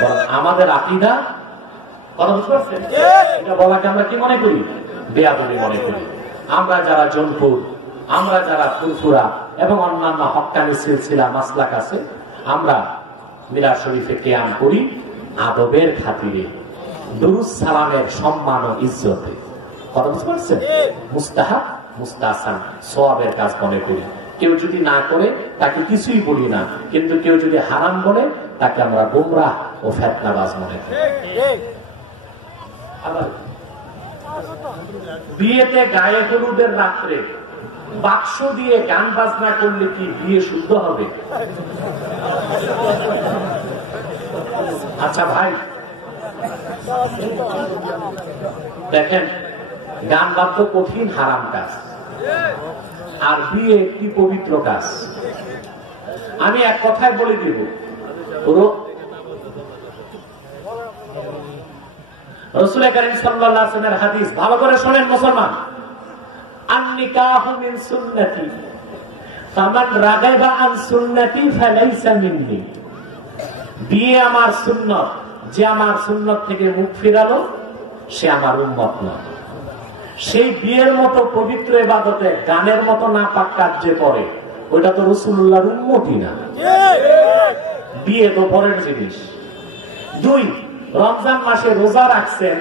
বরং আমাদের আকীদা, কথা বুঝতে পারছেন, এটা বলাকে আমরা কি মনে করি? বেয়াদবি মনে করি। আমরা যারা জনপুর, আমরা যারা ফুরফুরা এবং অন্যান্য হক্কানি সিলসিলা মাসলাক আছে, আমরা মিলাদ শরীফে কিয়াম করি আদবের খাতিরে, দুরুদ সালামের সম্মান ও ইজ্জতে। কথা বুঝতে পারছেন? মুস্তাহাব, মুস্তাহসান, সওয়াবের কাজ মনে করি। কেউ যদি না করে তাকে কিছুই বলি না, কিন্তু কেউ যদি হারাম বলে তাকে আমরা গোমরাহ ও ফিতনাবাজ মনে করি। বিয়েতে গায়ে হলুদের রাত্রে বাক্স দিয়ে গান বাজনা করলে কি বিয়ে শুদ্ধ হবে? আচ্ছা ভাই, দেখেন গান বাদ্য কঠিন হারাম কাজ, আর বিয়ে একটি পবিত্র কাজ। আমি এক কথায় বলে দিব, রাসূল কারীম সাল্লাল্লাহু আলাইহি ওয়াসাল্লামের হাদিস ভালো করে শোনেন মুসলমান। আন-নিকাহু মিন সুন্নতি ফামান রাগাবা আন সুন্নতি ফালাইসা মিন্নি। বিয়ে আমার সুন্নত, যে আমার সুন্নত থেকে মুখ ফিরালো সে আমার উম্মত নয়। সেই বিয়ের মতো পবিত্র ইবাদতে গানের মতো নাপাক কাজ যে করে ওটা তো রাসূলুল্লাহর উম্মতই না। বিয়ে তো পরের জিনিস। 2, রমজান মাসে রোজা রাখছেন,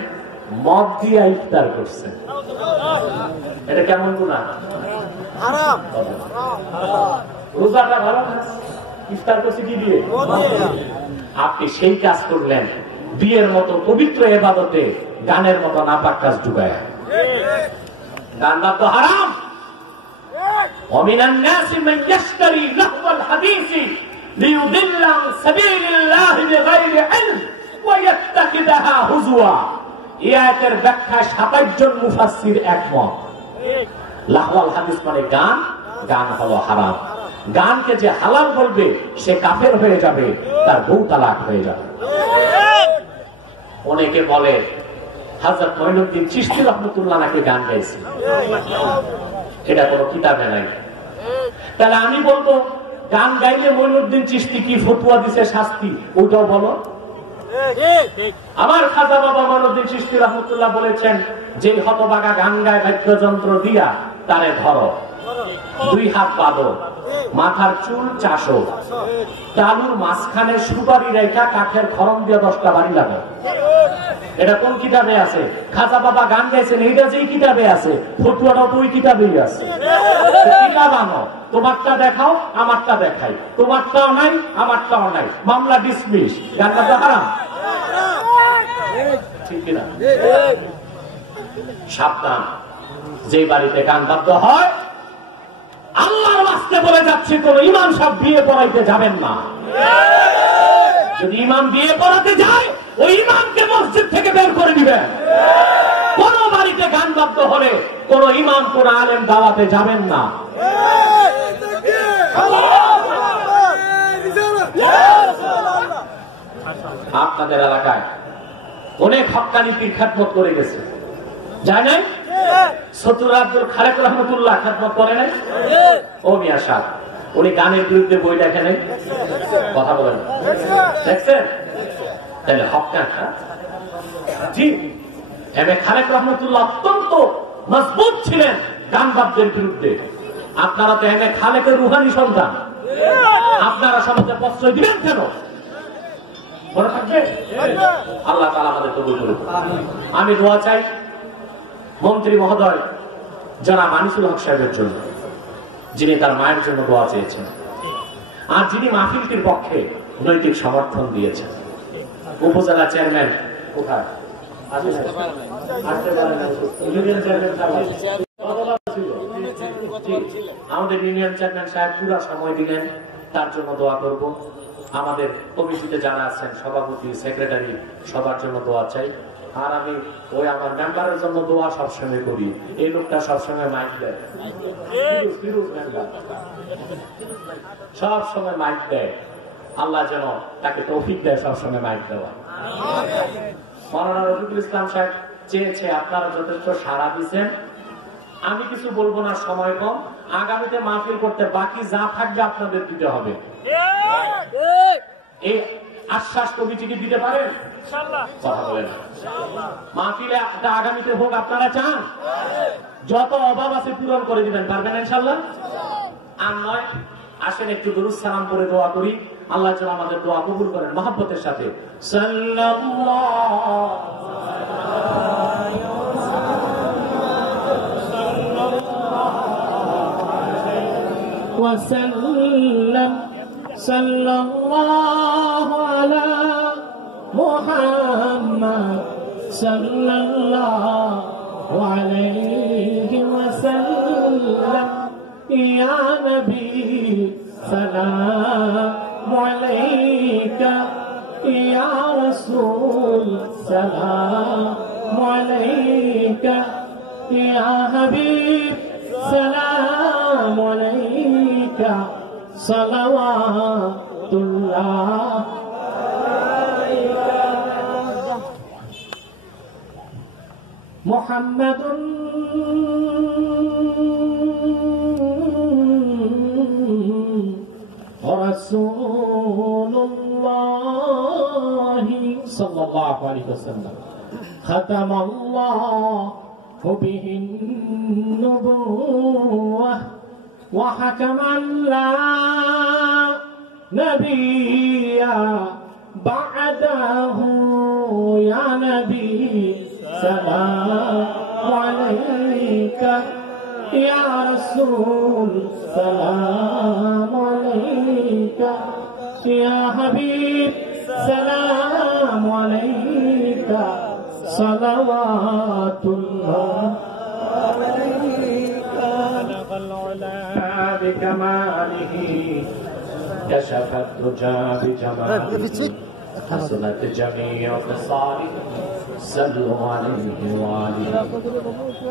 মদ দিয়ে ইফতার করছেন, এটা কেমন গুনাহ? হারাম। রোজাটা ভালো না, ইফতার করছে কি দিয়ে? আপনি সেই কাজ করলেন বিয়ের মতো পবিত্র ইবাদতে গানের মতো নাপাক কাজ ঢুকায়। গান বাদ্য হারাম। ওয়ামিনান নাসি মান ইয়াশতারি লাহওয়াল হাদিসি লিয়ুদিল্লা আন সাবিলিল্লাহি বিগাইরি ইলম ওয়া ইয়াত্তাকিদাহা হুজুয়া। এই আয়াতের ব্যাখ্যায় 27 জন মুফাসসির একমত। লাহওয়াল হাদিস মানে গান, গান হলো হারাম। গানকে যে হালাল বলবে সে কাফের হয়ে যাবে, তার বউ তালাক হয়ে যাবে। অনেকে বলে হযরত মঈনুদ্দিন চিশতি রাহমাতুল্লাহ নাকি গান গাইছে, এটা কোনো কিতাবে নাই। তাহলে আমি বলবো গান গাইলে মঈনুদ্দিন চিশতি কি ফতোয়া দিছে শাস্তি, ওইটাও বলো। আমার খাজা বাবা মঈনুদ্দিন চিশতি রাহমাতুল্লাহ বলেছেন, যে হতভাগা গান গায় বাদ্যযন্ত্র দিয়া তারে ধরো, 2 হাত বাঁধো, মাথার চুল চাষো, তালুর মাঝখানে সুপারি রেখা কাঠের খরম দিয়ে 10টা বাড়ি লাগাও। এটা কোন কিতাবে আছে? খাজা বাবা গান গাইছেন, এইটা যেই কিতাবে আছে, ফতুয়াটাও তো ওই কিতাবেই আছে। কিতাব আনো, তোমারটা দেখাও, আমারটা দেখাই, তোমারটাও নাই আমারটাও নাই, মামলা ডিসমিস। গান বাদ্য হারাম, ঠিক কিনা? সাবধান, যে বাড়িতে গান বাদ্য হয় আল্লাহর ওয়াস্তে বলে যাচ্ছে, কোন ইমাম সাহেব বিয়ে পড়াইতে যাবেন না। যদি ইমাম বিয়ে পড়াতে যায় ওই ইমামকে মসজিদ থেকে বের করে দিবেন। কোন বাড়িতে গান বাদ্য হলে কোন ইমাম কোন আলেম দাওয়াতে যাবেন না। আপনাদের এলাকায় অনেক হক্কানি পীর খেদমত করে গেছে, যায় নাই? সতুর আব্দুল খালেক রহমতুল্লাহ খেদমত করে নাই? ও মিয়া সাহেব, উনি গানের বিরুদ্ধে বই লেখে নাই, কথা বলেন, দেখছেন? তাহলে হক্কানি জি এম এ খালেক রহমতুল্লাহ অত্যন্ত মজবুত ছিলেন গান বাদ্যের বিরুদ্ধে। আপনারা তো এম এ খালেকের রুহানি সন্তান, আপনারা সমাজে প্রশ্রয় দিবেন কেন? মনে থাকবে? আল্লাহ তাআলা আমাদের কবুল করুন। আমি দোয়া চাই মন্ত্রী মহোদয় জনাব আনিসুল হক সাহেবের জন্য, যিনি তার মায়ের জন্য দোয়া চেয়েছেন, আর যিনি মাহফিলটির পক্ষে নৈতিক সমর্থন দিয়েছেন। উপজেলা চেয়ারম্যান কোথায়? আমাদের ইউনিয়ন চেয়ারম্যান সাহেব পুরা সময় দিলেন, তার জন্য দোয়া করব। আমাদের কমিটিতে যারা আছেন, সভাপতি, সেক্রেটারি, সবার জন্য দোয়া চাই। আর আমি ওই আমার মেম্বারের জন্য দোয়া সবসময় করি। এই লোকটা সবসময় মাইক দেয়, সবসময় মাইক দেয়। আল্লাহ যেন তাকে তৌফিক দেয় সবসময় মাইক দেওয়া। মাওলানা রফিকুল ইসলাম সাহেব চেয়েছে, আপনারা যথেষ্ট সাড়া দিচ্ছেন। আমি কিছু বলবো না, সময় কম। আগামীতে মাহফিল করতে বাকি যা থাকবে আপনাদের দিতে হবে। এই আশ্বাস কমিটিকে দিতে পারেন? কথা বলেন। মাহফিলে আগামীতে হোক, আপনারা চান? যত অভাব আছে পূরণ করে দিবেন, পারবেন ইনশাআল্লাহ? আর নয়, আসেন একটু দুরূদ সালাম করে দোয়া করি। আল্লাহ যেন আমাদের দোয়া কবুল করেন মহব্বতের সাথে। وسلم صلى الله على محمد صلى الله عليه وسلم يا نبي سلام عليك يا رسول سلام عليك ইয়া হাবিব সালাম আলাইকা সালাওয়াতুল্লাহ মুহাম্মাদুন রাসূলুল্লাহ সাল্লাল্লাহু আলাইহি ওয়াসাল্লাম খাতামাল্লাহু বিহিন নুবুওয়াহ ওয়া হাকামান লা নাবিয়্যা বা'দাহু ইয়া নবী সালাম আলাইকা ইয়া রাসূল সালাম আলাইকা ইয়া হাবিব সালাম আলাইকা সালাওয়াতুল্লাহ আলাইকা বালাগাল উলা বিকামালিহি কাশাফাত দুজা বিজামালিহি حسنت جميع خصاله صلوا عليه وآله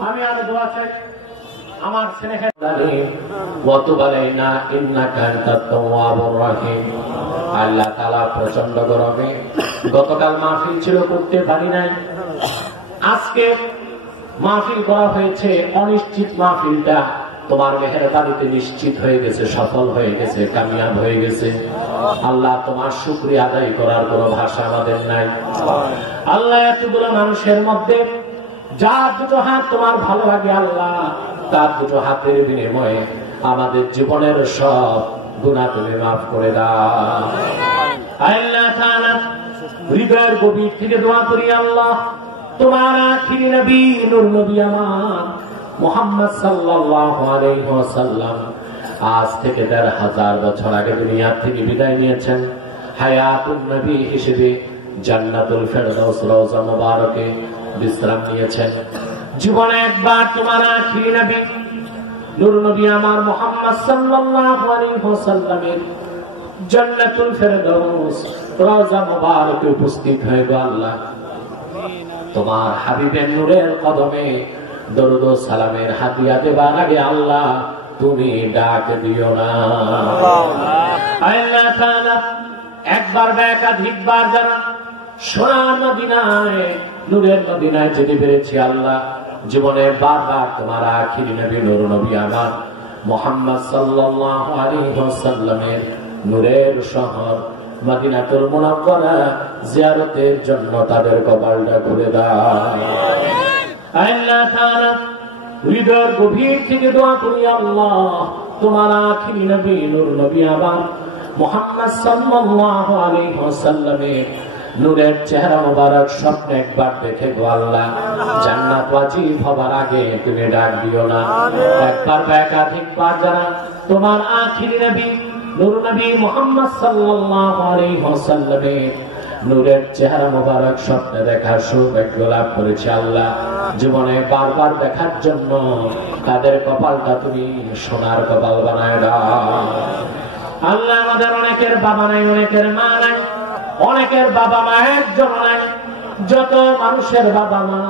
আমি আর দোয়া চাই আমার স্নেহের জালিম ওয়া তুব আলাইনা ইন্নাকা আনতাত তাওয়াবুর রহিম। আল্লাহ তাআলা প্রচন্ড গরমে গতকাল মাহফিল ছিল করতে পারি নাই, আজকে মাহফিল করা হয়েছে, অনিশ্চিত মাহফিলটা তোমার মেহেরবানিতে নিশ্চিত হয়ে গেছে, সফল হয়ে গেছে, কামিয়াব হয়ে গেছে। আল্লাহ তোমার শুকরিয়া আদায় করার কোন ভাষা আমাদের নাই। আল্লাহ এতগুলো মানুষের মধ্যে যার দুটো হাত তোমার ভালো লাগে আল্লাহ, তার দুটো হাতের বিনিময়ে আমাদের জীবনের সব গুনাহ তুমি মাফ করে দাও। আল্লাহ তাআলা হৃদয়ের গভীর থেকে দোয়া করি আল্লাহ তোমার আখিরি নবী নূর নবী আমার মুহাম্মদ সাল্লাল্লাহু আলাইহি ওয়াসাল্লাম আজ থেকে ১৫০০ বছর আগে দুনিয়া থেকে বিদায় নিয়েছেন। হায়াতুন নবী হিসেবে জান্নাতুল ফেরদাউস রওজা মুবারকে বিশ্রাম নিয়েছেন। জীবনে একবার তোমার আখিরি নবী নূর নবী আমার মুহাম্মদ সাল্লাল্লাহু আলাইহি ওয়াসাল্লামের জান্নাতুল ফেরদাউস রওজা মুবারকে উপস্থিত হয়ে গো আল্লাহ তোমার হাবিবের নূরের কদমে দরুদ ও সালামের হাদিয়া দেবার আগে আল্লাহ তুমি ডাক দিও না। আল্লাহ তাআলা একবার বা একাধিকবার যারা সোনার মদিনায় নূরের মদিনায় যেতে পেরেছি আল্লাহ জীবনে বারবার তোমার আখিরি নবী নূর নবী আমার মুহাম্মদ সাল্লাল্লাহু আলাইহি ওয়াসাল্লামের নূরের শহর মদিনাতুল মুনাওয়ারা জিয়ারতের জন্য তাদের কপালটা খুলে দাও। আল্লাহ তাআলা হৃদয়ের গভীর থেকে দোয়া করি আল্লাহ তোমার আখিরি নবী নূর নবী আমার মুহাম্মদ সাল্লাল্লাহু আলাইহি ওয়াসাল্লামের নূরের চেহারা মোবারক স্বপ্নে একবার দেখে গো আল্লাহ জান্নাত ওয়াজিব হবার আগে তুমি ডাক দিও না। একবার বা একাধিকবার যারা তোমার আখিরি নবী নূর নবী মুহাম্মদ সাল্লাল্লাহু আলাইহি ওয়াসাল্লামের নূরের চেহারা মোবারক স্বপ্নে দেখার সৌভাগ্য লাভ করেছে আল্লাহ জীবনে বারবার দেখার জন্য তাদের কপালটা তুমি সোনার কপাল বানায় দাও। আল্লাহ আমাদের অনেকের বাবা নাই, অনেকের মা নাই, অনেকের বাবা মা একজন নাই। যত মানুষের বাবা মা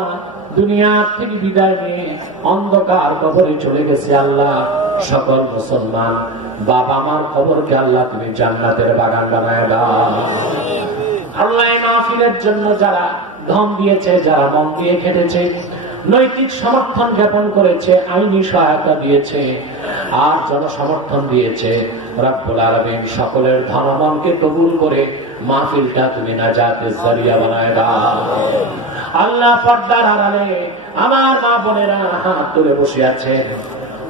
দুনিয়া থেকে বিদায় নিয়ে অন্ধকার কবরে চলে গেছে আল্লাহ সকল মুসলমান বাবা মার কবরকে আল্লাহ তুমি জান্নাতের বাগান বানায় দাও। আল্লাহ মাহফিলের জন্য যারা ধন দিয়েছে, যারা মন দিয়ে খেটেছে, নৈতিক সমর্থন জ্ঞাপন করেছে, আইনি সহায়তা দিয়েছে আর জনসমর্থন দিয়েছে, রব্বুল আলামিন সকলের ধন মনকে কবুল করে মাহফিলটা তুমি নাজাতের জরিয়া বানায় দাও। আল্লাহ পর্দার আড়ালে আমার মা বোনেরা হাত তুলে বসে আছেন,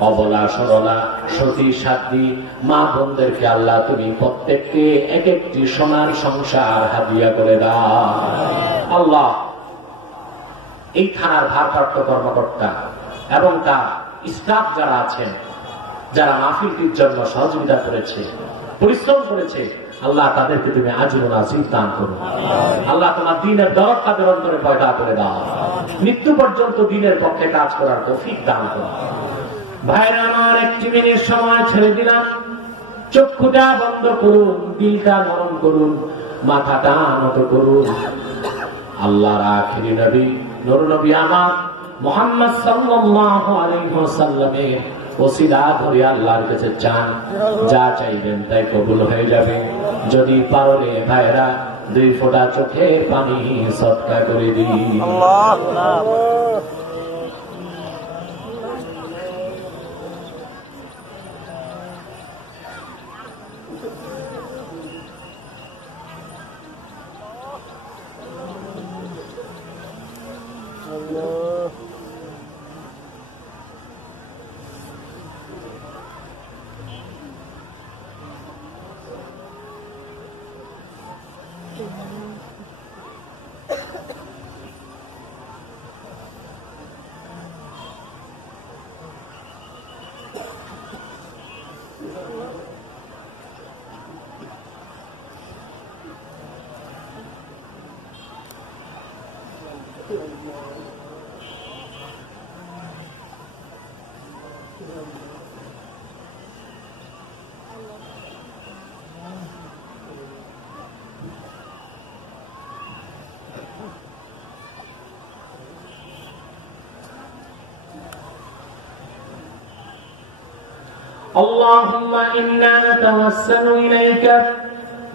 অবলা সরলা সতী সাধ্বী মা বোনদেরকে আল্লাহ তুমি প্রত্যেককে এক একটি সোনার সংসার হাদিয়া করে দাও। আল্লাহ এই থানার ভারপ্রাপ্ত কর্মকর্তা এবং তার স্টাফ যারা আছেন, যারা মাহফিলটির জন্য সহযোগিতা করেছে, পরিশ্রম করেছে, আল্লাহ তাদেরকে তুমি আজীবন আসিফ দান করো। আল্লাহ তোমার দ্বীনের দরদ তাদের অন্তরে পয়দা করে দাও, মৃত্যু পর্যন্ত দ্বীনের পক্ষে কাজ করার তৌফিক দান করো। ভাইরা আমার একটি মিনিট সময় ছেড়ে দিলাম, চক্ষুটা বন্ধ করুন, দিলটা নরম করুন, মাথাটা নত করুন। আল্লাহর আখিরি নবী নূর নবী আমার মুহাম্মদ সাল্লাল্লাহু আলাইহি ওয়াসাল্লামের ওসিলা ধরে আল্লাহর কাছে চান, যা চাইবেন তাই কবুল হয়ে যাবে। যদি পারো রে ভাইরা, 2 ফোঁটা চোখের পানি সদকা করে দিই। اللهم إنا نتوسل إليك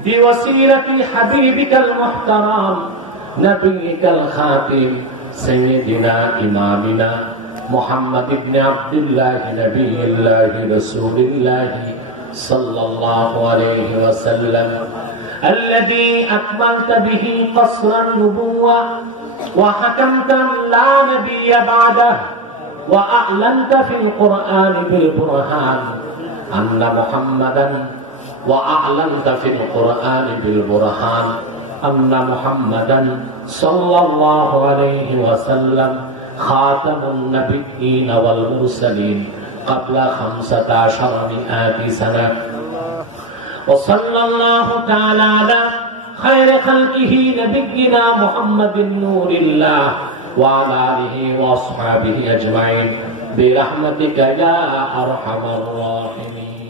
بوسيلة حبيبك المحترم نبيك الخاتم سيدنا إمامنا محمد بن عبد الله نبي الله رسول الله صلى الله عليه وسلم الذي أكملت به قصر النبوة وحكمت لا نبي بعده وأعلنت في القرآن بالبرهان أن محمدا وأعلنت في القرآن بالبرهان أن محمدا صلى الله عليه وسلم خاتم النبيين والمرسلين قبل 1500 سنة وصلى الله تعالى على خير خلقه نبينا محمد نور الله وعلى آله وأصحابه أجمعين برحمتك يا أرحم الراحمين.